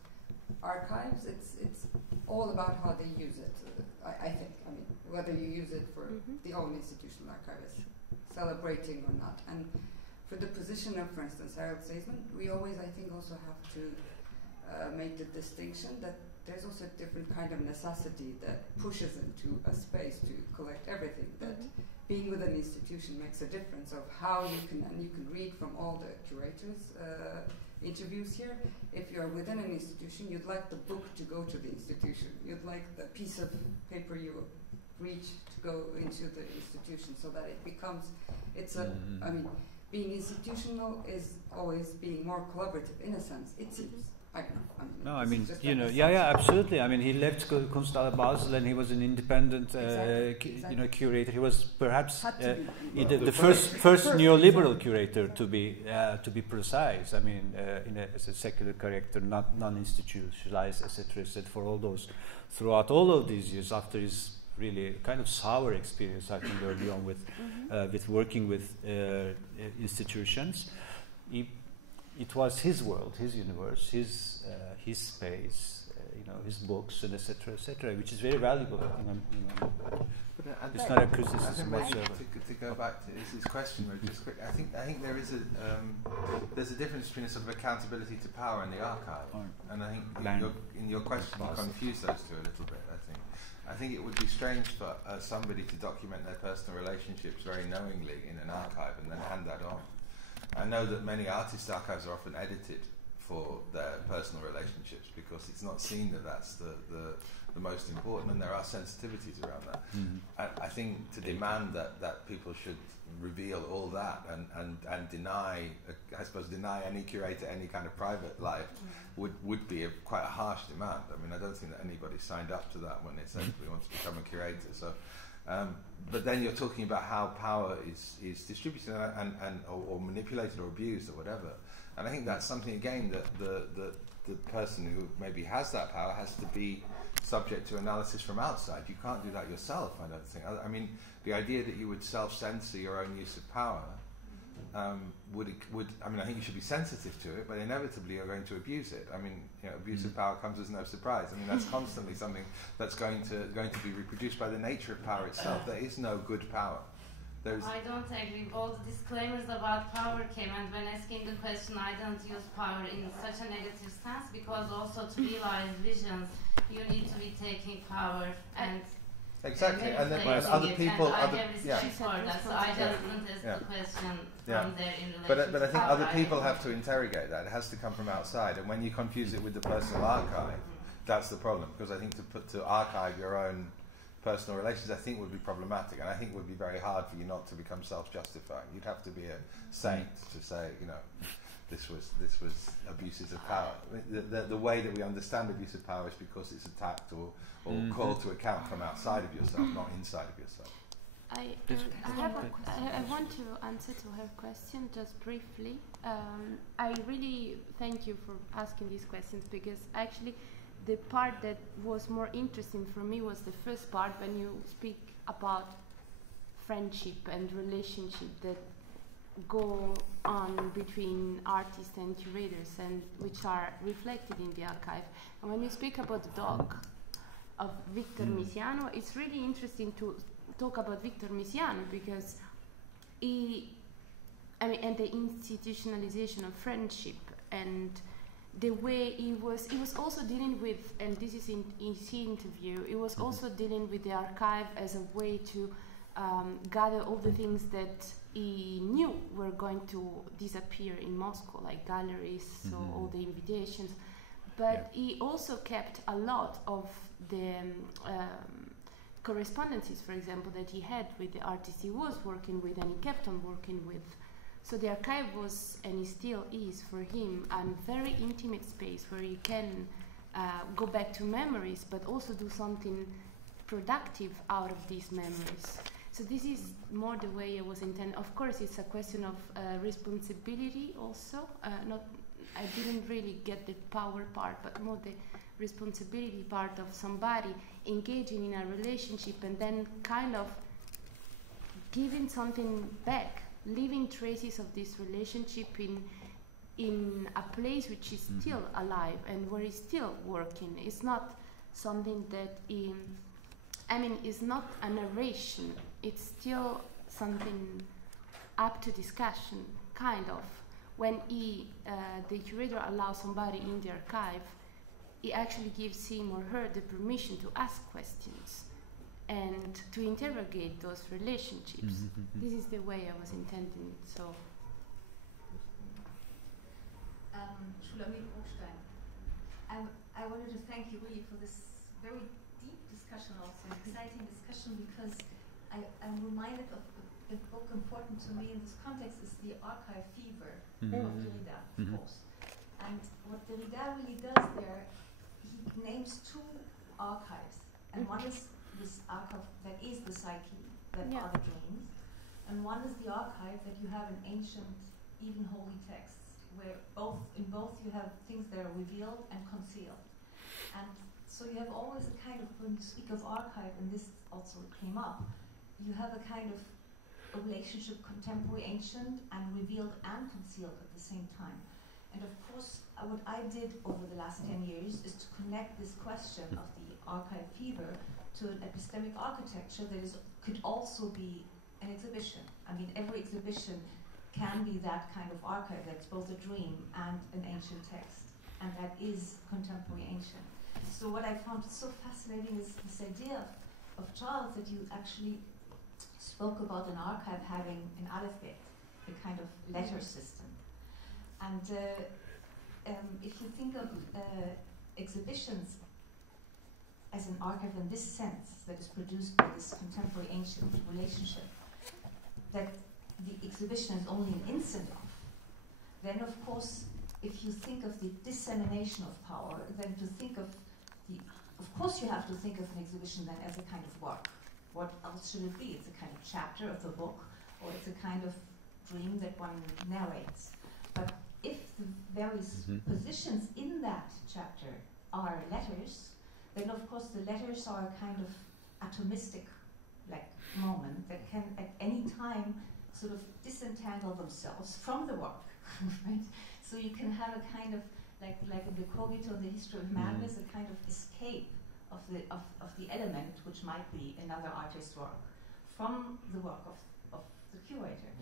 archives, it's all about how they use it. I think. I mean, whether you use it for the own institutional archive is celebrating or not. And for the position of, for instance, Harold Seisman, we always, I think, also have to make the distinction that there's also a different kind of necessity that pushes into a space to collect everything. That being with an institution makes a difference of how you can, and you can read from all the curators' interviews here. If you're within an institution, you'd like the book to go to the institution. You'd like the piece of paper you reach to go into the institution, so that it becomes, it's a, I mean, being institutional is always being more collaborative in a sense, it seems. I don't know. No, I mean, you know, yeah, absolutely. I mean, he left Kunsthalle Basel and he was an independent, you know, curator. He was perhaps the first neoliberal curator, to be precise. I mean, as a secular character, not non-institutionalized, etc., for all those, throughout all of these years after his really kind of sour experience, I think, early on with working with institutions. It was his world, his universe, his space, you know, his books, and etc., which is very valuable. I think it's not a criticism whatsoever. To go back to Izzy's question, just quick, I think there is there's a difference between a sort of accountability to power and the archive, and I think in your question you confuse those two a little bit. I think it would be strange for somebody to document their personal relationships very knowingly in an archive and then hand that on. I know that many artist archives are often edited for their personal relationships because it's not seen that that's the most important, and there are sensitivities around that. I think to demand that people should reveal all that and deny, I suppose, deny any curator any kind of private life would be quite a harsh demand. I mean, I don't think that anybody signed up to that when they said we want to become a curator. So. But then you're talking about how power is distributed or manipulated or abused or whatever, and I think that's something again that the person who maybe has that power has to be subject to analysis from outside. You can't do that yourself, I don't think. I mean, the idea that you would self-censor your own use of power I mean, I think you should be sensitive to it, but inevitably you're going to abuse it. I mean, abuse of power comes as no surprise. I mean, that's constantly something that's going to be reproduced by the nature of power itself. There is no good power. I don't agree. All the disclaimers about power came, and when asking the question, I don't use power in such a negative sense, because also to realize visions, you need to be taking power and exactly, and then other people, for that, so I just didn't ask the question from there in relation but I think power, other people have to interrogate that. It has to come from outside, and when you confuse it with the personal archive, that's the problem. Because I think to archive your own personal relations, I think would be problematic, and I think it would be very hard for you not to become self-justifying. You'd have to be a saint to say, this was abuses of power. The way that we understand abuse of power is because it's attacked or called to account from outside of yourself, not inside of yourself. I want to answer to her question just briefly. I really thank you for asking these questions, because actually the part that was more interesting for me was the first part, when you speak about friendship and relationship that go on between artists and curators, and which are reflected in the archive. And when you speak about the dog of Victor Misiano, it's really interesting to talk about Victor Misiano, because and the institutionalization of friendship, and the way he was also dealing with, and this is in his interview, he was also dealing with the archive as a way to gather all the things that he knew were going to disappear in Moscow, like galleries, so all the invitations. But he also kept a lot of the correspondences, for example, that he had with the artists he was working with, and he kept on working with. So the archive was, and it still is for him, a very intimate space where you can go back to memories, but also do something productive out of these memories. So this is more the way it was intended. Of course, it's a question of responsibility also. I didn't really get the power part, but more the responsibility part of somebody engaging in a relationship and then kind of giving something back, leaving traces of this relationship in a place which is still alive and where it's still working. It's not something that it's not a narration. It's still something up to discussion, kind of. When the curator allows somebody in the archive, he actually gives him or her the permission to ask questions and to interrogate those relationships. This is the way I was intending it. So, I wanted to thank you really for this very deep discussion, also an exciting discussion, because I'm reminded of a book important to me in this context is The Archive Fever of Derrida, of course. And what Derrida really does there, he names two archives, and one is this archive that is the psyche, that are the dreams, and one is the archive that you have in ancient, even holy texts, where in both you have things that are revealed and concealed. And so you have always a kind of, when you speak of archive, and this also came up, you have a kind of a relationship contemporary, ancient, and revealed and concealed at the same time. And of course, what I did over the last 10 years is to connect this question of the archive fever to an epistemic architecture that could also be an exhibition. I mean, every exhibition can be that kind of archive that's both a dream and an ancient text, and that is contemporary ancient. So what I found so fascinating is this idea of Charles, that you actually spoke about an archive having an alphabet, a kind of letter system. And if you think of exhibitions as an archive in this sense, that is produced by this contemporary ancient relationship, that the exhibition is only an instant of, then of course, if you think of the dissemination of power, then to think of course you have to think of an exhibition then as a kind of work. What else should it be? It's a kind of chapter of the book, or it's a kind of dream that one narrates. But if the various positions in that chapter are letters, then of course the letters are a kind of atomistic like moment that can at any time sort of disentangle themselves from the work, right? So you can have a kind of like in the Cogito, the history of madness, a kind of escape of the element which might be another artist's work from the work of the curator.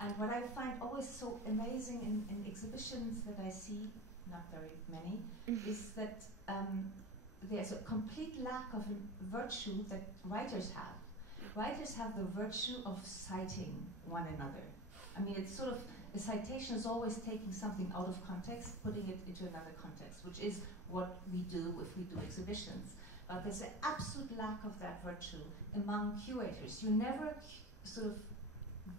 And what I find always so amazing in exhibitions that I see, not very many, is that there's a complete lack of a virtue that writers have. Writers have the virtue of citing one another. I mean, it's sort of, a citation is always taking something out of context, putting it into another context, which is what we do if we do exhibitions. But there's an absolute lack of that virtue among curators. You never sort of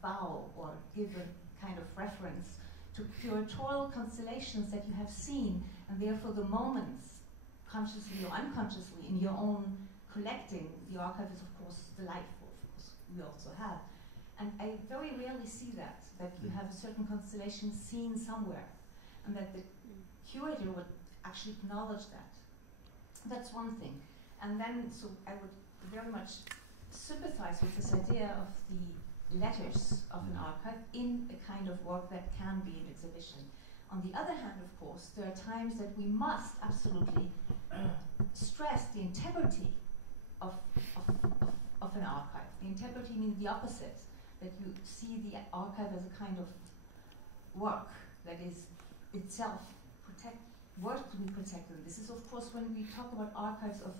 bow or give a kind of reference to curatorial constellations that you have seen, and therefore the moments, consciously or unconsciously, in your own collecting. The archive is, of course, delightful, of course, we also have. And I very rarely see that you have a certain constellation seen somewhere, and that the curator would actually acknowledge that. That's one thing. And then, so I would very much sympathize with this idea of the letters of an archive in a kind of work that can be an exhibition. On the other hand, of course, there are times that we must absolutely stress the integrity of an archive. The integrity means the opposite, that you see the archive as a kind of work that is itself worth to be protected. This is, of course, when we talk about archives of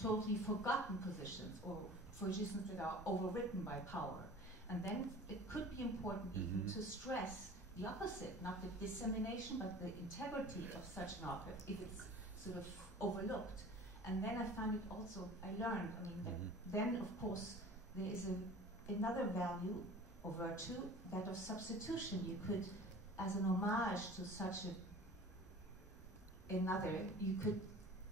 totally forgotten positions or positions that are overwritten by power. And then it could be important even to stress the opposite, not the dissemination, but the integrity of such an archive, if it's sort of overlooked. And then I found it also, I learned, I mean, that then, of course, there is another value or virtue, that of substitution. You could, as an homage to such another, you could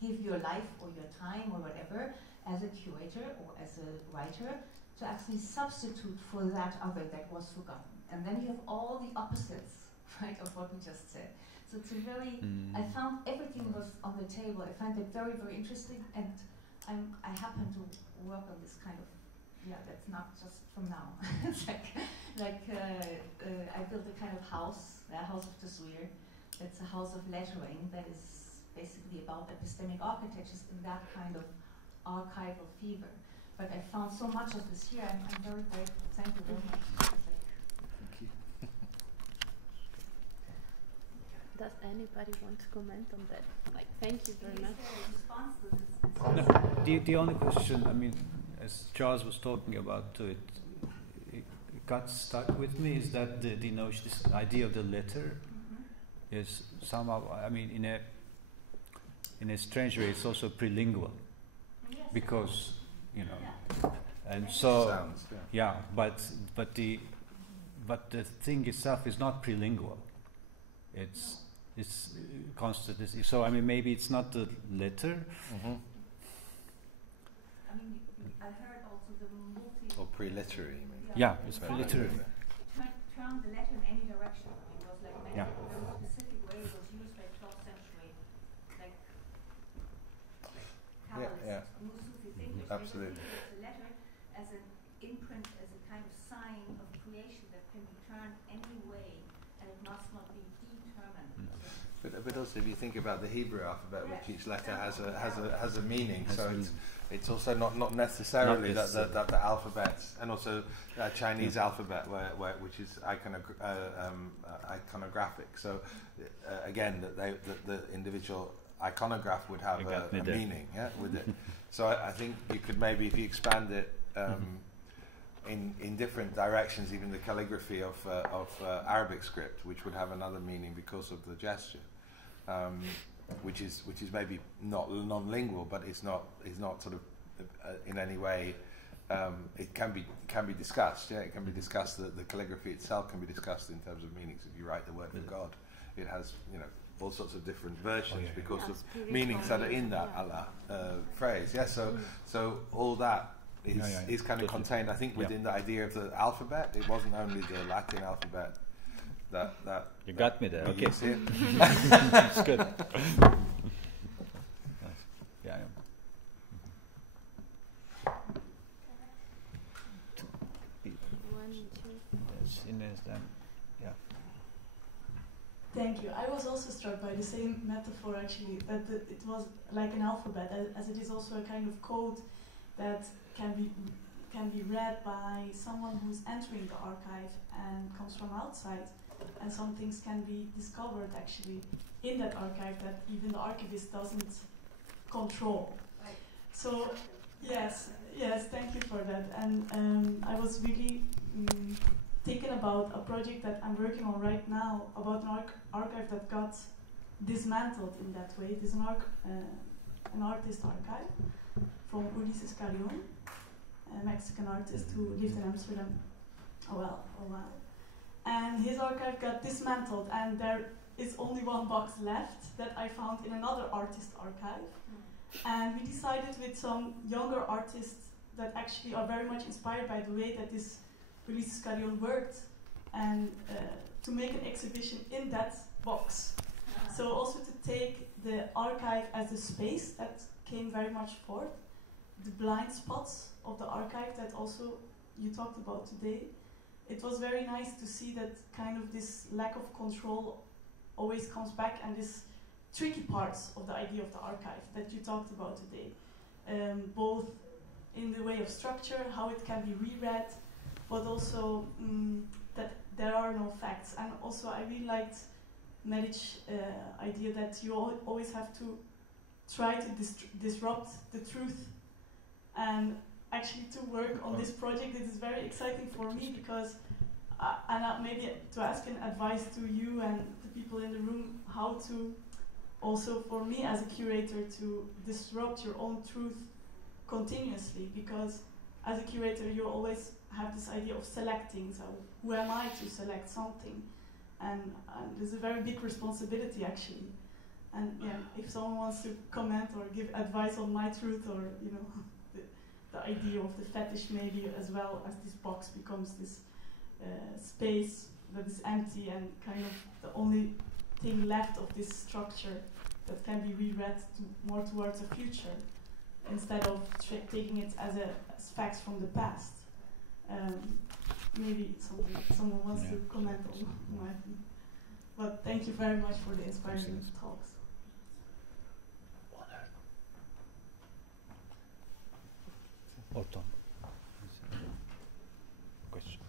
give your life or your time or whatever as a curator or as a writer to actually substitute for that other that was forgotten. And then you have all the opposites, right, of what we just said. So it's a very, I found everything was on the table. I find it very, very interesting, and I happen to work on this kind of, that's not just from now. It's like I built a kind of house, a house of Taswir. It's a house of lettering that is basically about epistemic architectures in that kind of archival fever. But I found so much of this here, and I'm very grateful. Thank you very much. Thank you. Does anybody want to comment on that? Like, thank you very much. No, the only question, I mean, as Charles was talking about it got stuck with me, is that the notion, this idea of the letter is somehow, I mean, in a strange way, it's also prelingual, because, you know, and so Sounds, but the thing itself is not prelingual. It's constant. So I mean, maybe it's not the letter. I mean, I heard also the multi. Or pre-literary. Yeah, it's pre-literary. Turn the letter in any direction. I mean, it was like many very specific way it was used by 12th century, like Musufi thinkers. Absolutely. The letter as an imprint, as a kind of sign of creation that can be turned any way, and it must not be determined. But also, if you think about the Hebrew alphabet, which each letter has a meaning, so it's also not necessarily that the alphabet, and also Chinese alphabet, which is iconographic. So again, that the individual iconograph would have a meaning, with it. So I think you could maybe, if you expand it in different directions, even the calligraphy of Arabic script, which would have another meaning because of the gesture. Which is maybe not non-lingual, but it's not sort of in any way. It can be discussed. Yeah, it can be discussed. The calligraphy itself can be discussed in terms of meanings. If you write the word for God, it has all sorts of different versions because of meanings that are in that Allah phrase. Yeah, so all that is kind of contained, I think, within the idea of the alphabet. It wasn't only the Latin alphabet. that you got me there. we Okay, use here. it's good. Nice. Yeah. Yes, Ines, then. Yeah. Thank you. I was also struck by the same metaphor, actually, that it was like an alphabet, as it is also a kind of code that can be read by someone who's entering the archive and comes from outside, and some things can be discovered actually in that archive that even the archivist doesn't control. Right. So, yes, thank you for that. And I was really thinking about a project that I'm working on right now about an archive that got dismantled in that way. It is an artist archive from Ulises Carrion, a Mexican artist who lived in Amsterdam a while. And his archive got dismantled, and there is only one box left that I found in another artist archive. And we decided with some younger artists that actually are very much inspired by the way that this Ulises Carrion worked, and to make an exhibition in that box. So also to take the archive as a space that came very much forth, the blind spots of the archive that also you talked about today. It was very nice to see that kind of this lack of control always comes back, and this tricky parts of the idea of the archive that you talked about today, both in the way of structure, how it can be reread, but also that there are no facts. And also I really liked Merich's idea that you always have to try to disrupt the truth. And actually to work on this project, it is very exciting for me because, and maybe to ask an advice to you and the people in the room, how to also for me as a curator to disrupt your own truth continuously, because as a curator you always have this idea of selecting, so who am I to select something, and there's a very big responsibility actually. And yeah, if someone wants to comment or give advice on my truth, or you know, the idea of the fetish maybe, as well as this box becomes this space that is empty and kind of the only thing left of this structure that can be reread more towards the future, instead of taking it as facts from the past. Maybe someone wants to comment on my thing. But thank you very much for the inspiring talks. Otto. Question.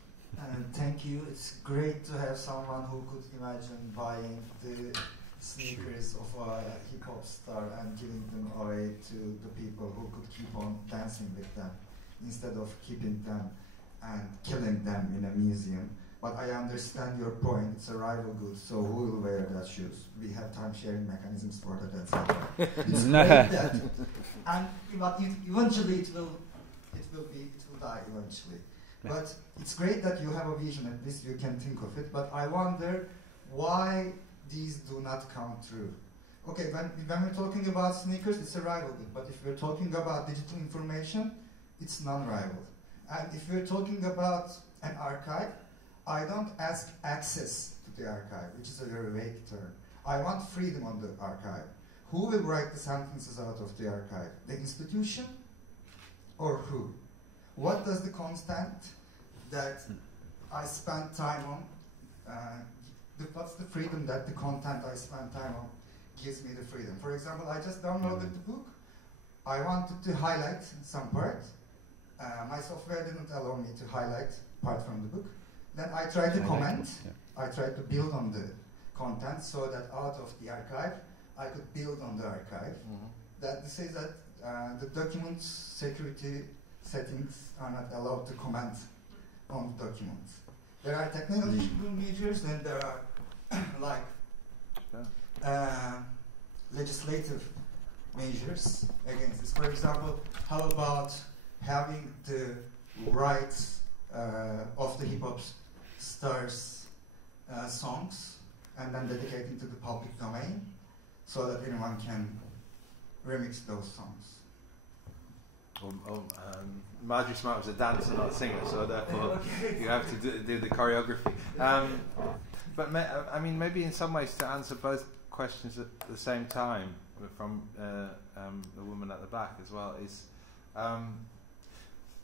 Thank you. It's great to have someone who could imagine buying the sneakers of a hip-hop star and giving them away to the people who could keep on dancing with them instead of keeping them and killing them in a museum. But I understand your point. It's a rival good, so who will wear that shoes? We have time-sharing mechanisms for that, etc. It's great that, but eventually it will die eventually. But it's great that you have a vision, at least you can think of it. But I wonder why these do not come true. Okay, when we're talking about sneakers, it's a rival good. But if we're talking about digital information, it's non-rival. And if we're talking about an archive, I don't ask access to the archive, which is a very vague term. I want freedom on the archive. Who will write the sentences out of the archive? The institution or who? What does the content that I spend time on, what's the freedom that the content I spend time on gives me the freedom? For example, I just downloaded the book. I wanted to highlight some part. My software didn't allow me to highlight part from the book. Then I tried to comment. I tried to build on the content so that out of the archive, I could build on the archive. That this says that the document security settings are not allowed to comment on the documents. There are technological measures, and there are like legislative measures against this. For example, how about having the rights of the hip-hop stars' songs and then dedicating to the public domain so that anyone can remix those songs? Marjorie Smart was a dancer, not a singer, so therefore you have to do the choreography. But I mean, maybe in some ways to answer both questions at the same time from the woman at the back as well is,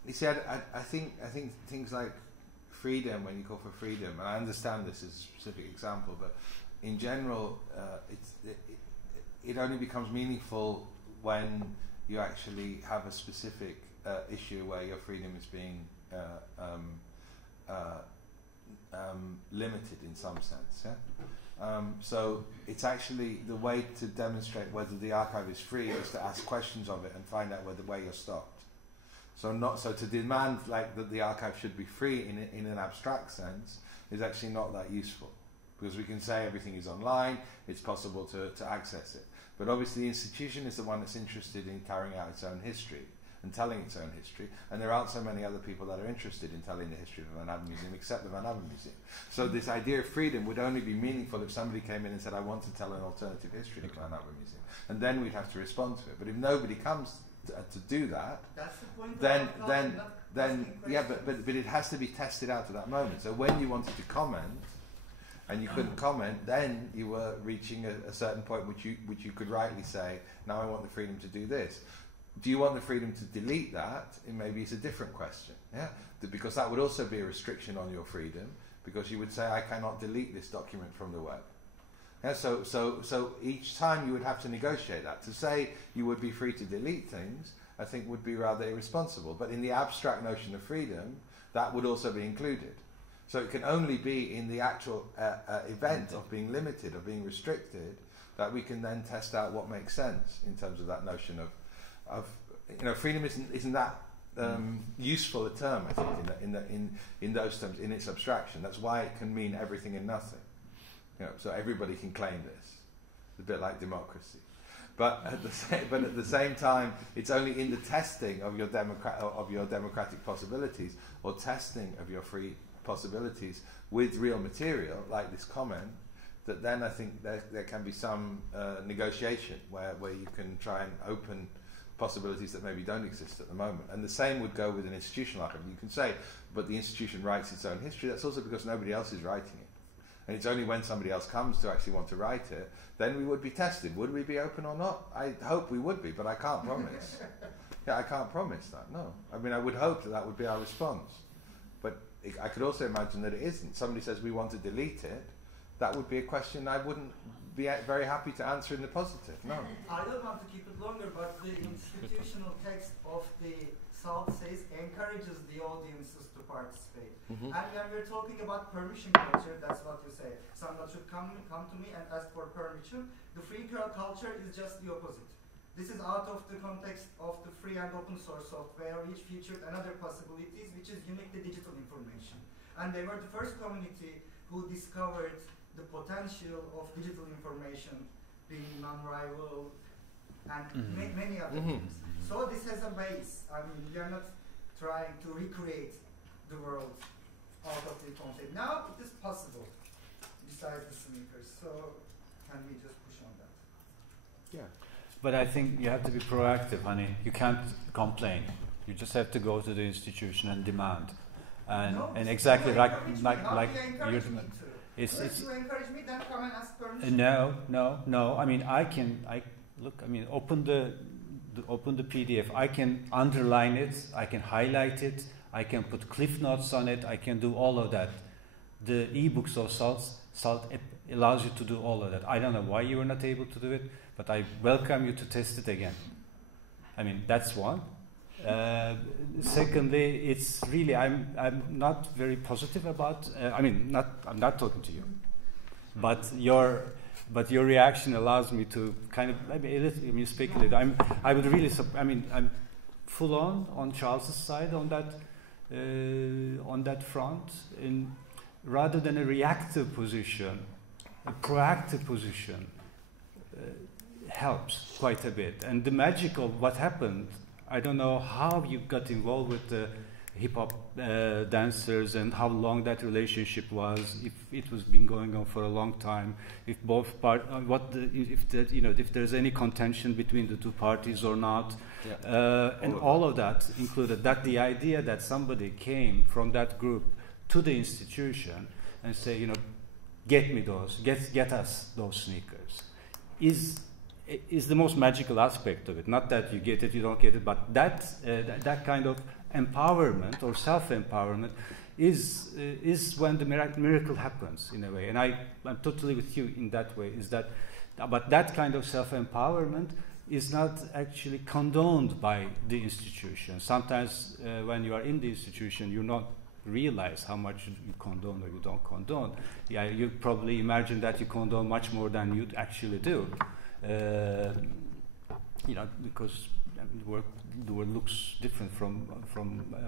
you see, I think things like freedom, when you call for freedom, and I understand this is a specific example, but in general, it only becomes meaningful when you actually have a specific issue where your freedom is being limited in some sense. Yeah? So it's actually the way to demonstrate whether the archive is free is to ask questions of it and find out where you're stopped. So to demand like that the archive should be free in an abstract sense is actually not that useful, because we can say everything is online, it's possible to access it. But obviously the institution is the one that's interested in carrying out its own history and telling its own history, and there aren't so many other people that are interested in telling the history of the Van Abbe Museum except the Van Abbe Museum. So this idea of freedom would only be meaningful if somebody came in and said, I want to tell an alternative history of the Van Abbe Museum, and then we'd have to respond to it. But if nobody comes to do that, that's the point, then yeah, but it has to be tested out at that moment. So when you wanted to comment and you couldn't comment, then you were reaching a certain point which you could rightly say, now I want the freedom to do this. Do you want the freedom to delete that? Maybe it's a different question, yeah, because that would also be a restriction on your freedom, because you would say, I cannot delete this document from the web. Yeah, so each time you would have to negotiate that. To say you would be free to delete things, I think would be rather irresponsible. But in the abstract notion of freedom, that would also be included. So it can only be in the actual event of being limited, of being restricted, that we can then test out what makes sense in terms of that notion of freedom isn't that useful a term, I think, in those terms, in its abstraction. That's why it can mean everything and nothing. So everybody can claim this. It's a bit like democracy. But at the same time, it's only in the testing of your democratic possibilities, or testing of your free possibilities with real material, like this comment, that then I think there can be some negotiation where you can try and open possibilities that maybe don't exist at the moment. And the same would go with an institutional archive. You can say, but the institution writes its own history. That's also because nobody else is writing it. And it's only when somebody else comes to actually want to write it, then we would be tested. Would we be open or not? I hope we would be, but I can't promise. Yeah, I can't promise that, no. I mean, I would hope that would be our response. But I could also imagine that it isn't. Somebody says we want to delete it, that would be a question I wouldn't be very happy to answer in the positive, no. I don't want to keep it longer, but the institutional text of the South says encourages the audiences to participate. Mm-hmm. And when we're talking about permission culture, that's what you say. Somebody should come to me and ask for permission. The free culture is just the opposite. This is out of the context of the free and open source software, which featured another possibilities, which is uniquely digital information. And they were the first community who discovered the potential of digital information being non-rival and many other things. So this has a base. I mean, we are not trying to recreate the world out of the concept. Now it is possible, besides the sneakers. So can we just push on that? Yeah. But I think you have to be proactive, honey. You can't complain. You just have to go to the institution and demand. And exactly like you're doing. It's you encourage me, then come and ask permission. No. I mean, open the PDF. I can underline it. I can highlight it. I can put cliff notes on it. I can do all of that. The ebooks of Salt allows you to do all of that. I don't know why you were not able to do it, but I welcome you to test it again. I mean, that's one. Secondly, it's really I'm not very positive about. I'm not talking to you, but your reaction allows me to kind of speculate. I'm full on Charles's side on that front, rather than a reactive position, a proactive position helps quite a bit. And the magic of what happened. I don't know how you got involved with the hip-hop dancers and how long that relationship was, if it was been going on for a long time, if both if there's any contention between the two parties or not, and all of that included. That the idea that somebody came from that group to the institution and say, get us those sneakers, is the most magical aspect of it. Not that you get it, you don't get it, but that kind of empowerment or self-empowerment is when the miracle happens in a way. And I'm totally with you in that way. But that kind of self-empowerment is not actually condoned by the institution. Sometimes when you are in the institution, you not realize how much you condone or you don't condone. Yeah, you probably imagine that you condone much more than you actually do. Because the world looks different from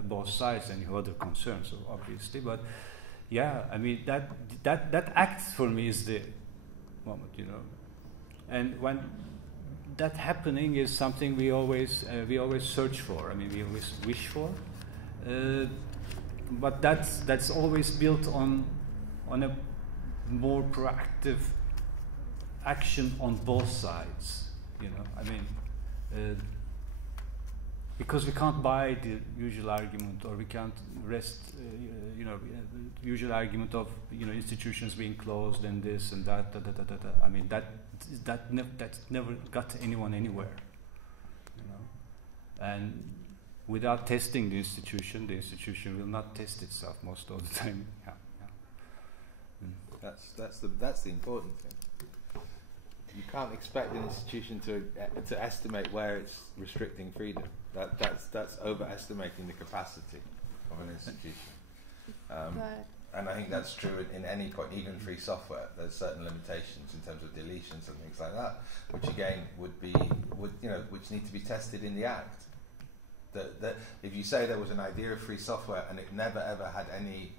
both sides, and you have other concerns, obviously. But yeah, I mean that act for me is the moment, and when that happening is something we always search for. I mean, we always wish for, but that's always built on a more proactive action on both sides. I mean, because we can't buy the usual argument, or we can't rest, usual argument of institutions being closed and this and that. I mean that's never got anyone anywhere. And without testing the institution will not test itself most of the time. Yeah. That's the important thing. You can't expect an institution to estimate where it's restricting freedom. That's overestimating the capacity of an institution. And I think that's true in any point, even free software. There's certain limitations in terms of deletions and things like that, which again which need to be tested in the act. That if you say there was an idea of free software and it never ever had any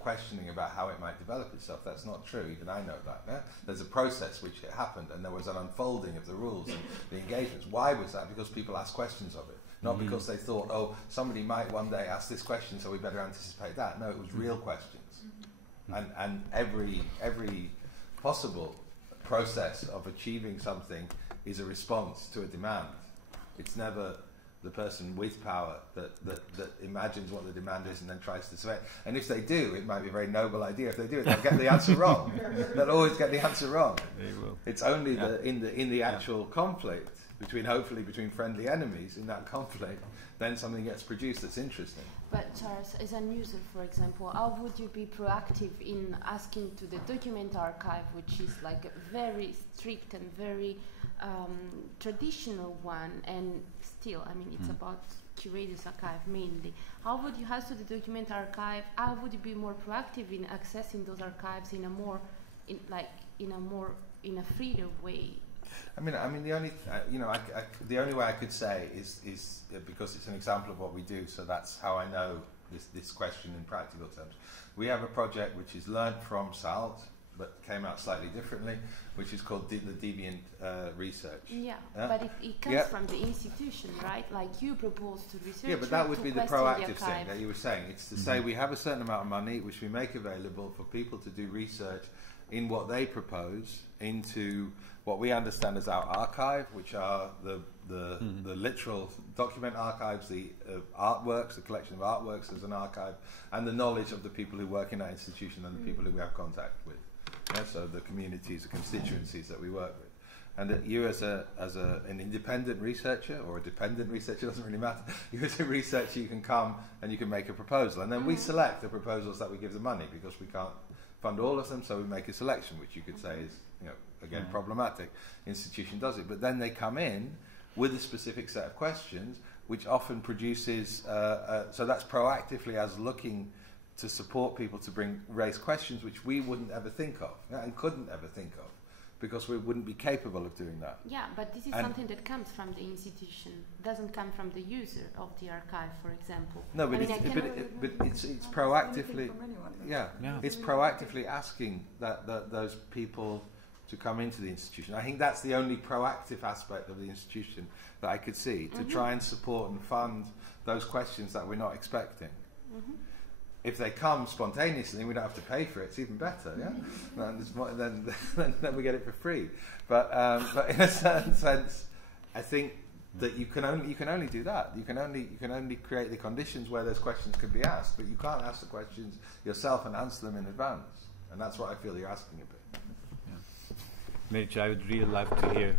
questioning about how it might develop itself, that's not true. Even I know that. Yeah? There's a process which it happened, and there was an unfolding of the rules and the engagements. Why was that? Because people asked questions of it, not because they thought, oh, somebody might one day ask this question, so we better anticipate that. No, it was real questions, and every possible process of achieving something is a response to a demand. It's never the person with power that imagines what the demand is and then tries to say it. And if they do, it might be a very noble idea. If they do it, they'll get the answer wrong. They'll always get the answer wrong. They will. It's only in the actual conflict between friendly enemies, in that conflict, then something gets produced that's interesting. But Charles, as a user, for example, how would you be proactive in asking to the document archive, which is like a very strict and very traditional one, and still, I mean, it's about curators archive mainly. How would you ask to the document archive? How would you be more proactive in accessing those archives in a freer way? I mean, the only the only way I could say is because it's an example of what we do. So that's how I know this question in practical terms. We have a project which is learnt from SALT, but came out slightly differently, which is called the Deviant Research. Yeah, but it comes from the institution, right? Like you propose to research. Yeah, but that would be the proactive thing that you were saying. It's to say we have a certain amount of money which we make available for people to do research in what they propose into what we understand as our archive, which are the literal document archives, the artworks, the collection of artworks as an archive, and the knowledge of the people who work in that institution and the people who we have contact with. Yeah, so the communities, the constituencies that we work with. And that you as an independent researcher, or a dependent researcher, doesn't really matter. You as a researcher, you can come and you can make a proposal. And then we select the proposals that we give the money, because we can't fund all of them, so we make a selection, which you could say is, again, problematic. Institution does it. But then they come in with a specific set of questions, which often produces, so that's proactively as looking to support people to raise questions which we wouldn't ever think of, and couldn't ever think of, because we wouldn't be capable of doing that. Yeah, but this is something that comes from the institution, doesn't come from the user of the archive, for example. No, but it's proactively, it's proactively asking that those people to come into the institution. I think that's the only proactive aspect of the institution that I could see, to try and support and fund those questions that we're not expecting. If they come spontaneously and we don't have to pay for it, it's even better, then we get it for free. But in a certain sense, I think that you can only do that. You can only create the conditions where those questions can be asked, but you can't ask the questions yourself and answer them in advance. And that's what I feel you're asking a bit. Mitch, I would really love to hear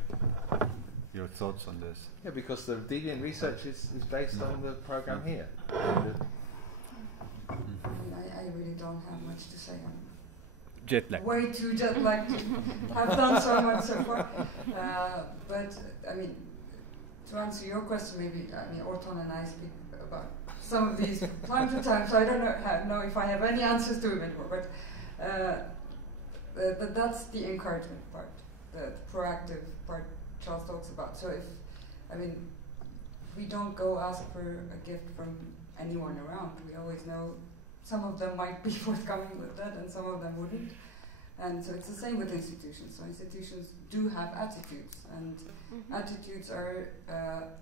your thoughts on this. Yeah, because the deviant research is based on the program here. I really don't have much to say. I'm jet lag. way too jet lagged to have done so much so far. But I mean, to answer your question, maybe Orton and I speak about some of these from time to time, so I don't know if I have any answers to them anymore. But that's the encouragement part, the proactive part Charles talks about. So we don't go ask for a gift from anyone around. We always know some of them might be forthcoming with that and some of them wouldn't. And so it's the same with institutions. So institutions do have attitudes, and attitudes are,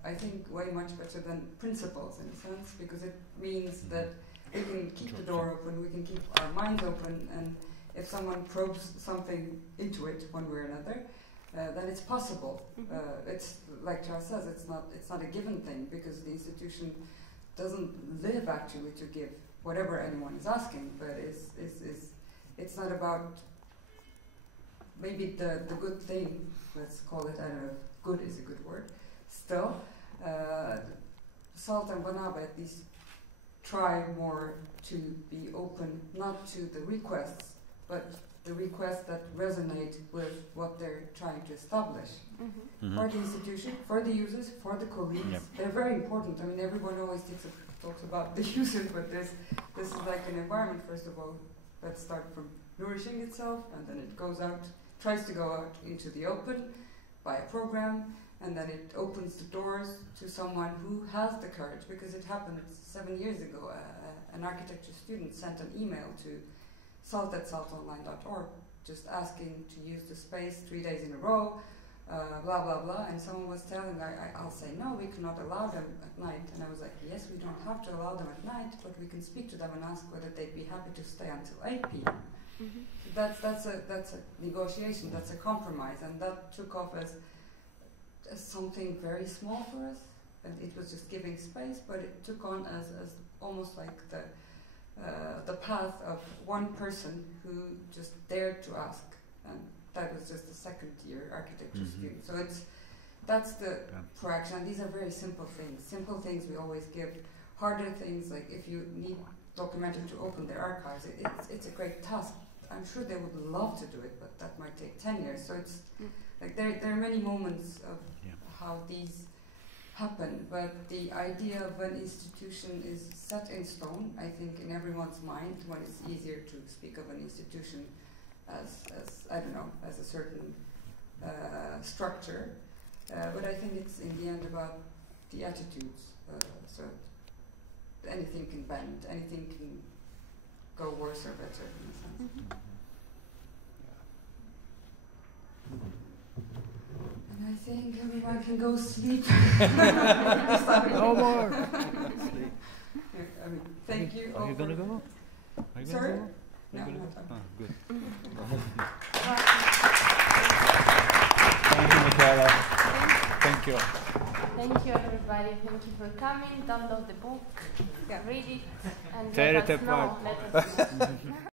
I think, way much better than principles in a sense, because it means that we can keep the door open, we can keep our minds open, and if someone probes something into it one way or another, then it's possible. It's like Charles says, it's not a given thing, because the institution doesn't live actually to give whatever anyone is asking, but it's not about maybe the good thing, let's call it, I don't know if good is a good word, still, SALT and Banaba at least try more to be open, not to the requests, but the requests that resonate with what they're trying to establish. For the institution, for the users, for the colleagues. They're very important. I mean, everyone always talks about the users, but this is like an environment, first of all, that starts from nourishing itself, and then it goes out, tries to go out into the open by a program, and then it opens the doors to someone who has the courage, because it happened 7 years ago. An architecture student sent an email to salt@saltonline.org just asking to use the space 3 days in a row, blah, blah, blah, and someone was telling me, I'll say, no, we cannot allow them at night. And I was like, yes, we don't have to allow them at night, but we can speak to them and ask whether they'd be happy to stay until 8 p.m. That's a negotiation, that's a compromise, and that took off as something very small for us, and it was just giving space, but it took on as almost like the path of one person who just dared to ask, and that was just a second-year architecture student. So that's the proaction, and these are very simple things. Simple things we always give. Harder things, like if you need Documenta to open their archives, it's a great task. I'm sure they would love to do it, but that might take 10 years. So it's like there are many moments of how these happen, but the idea of an institution is set in stone, I think, in everyone's mind, when it's easier to speak of an institution as I don't know, as a certain structure. But I think it's in the end about the attitudes. So anything can bend, anything can go worse or better in a sense. And I think everyone can go sleep. No more. Sleep. I mean, thank you. Are you going to go? Are you Sorry? Going to go? No, I'm not. Oh, good. Thank you, Michaela. Thank you. Thank you, everybody. Thank you for coming. Download the book, read it, and Tear let it us know. apart. Let us know.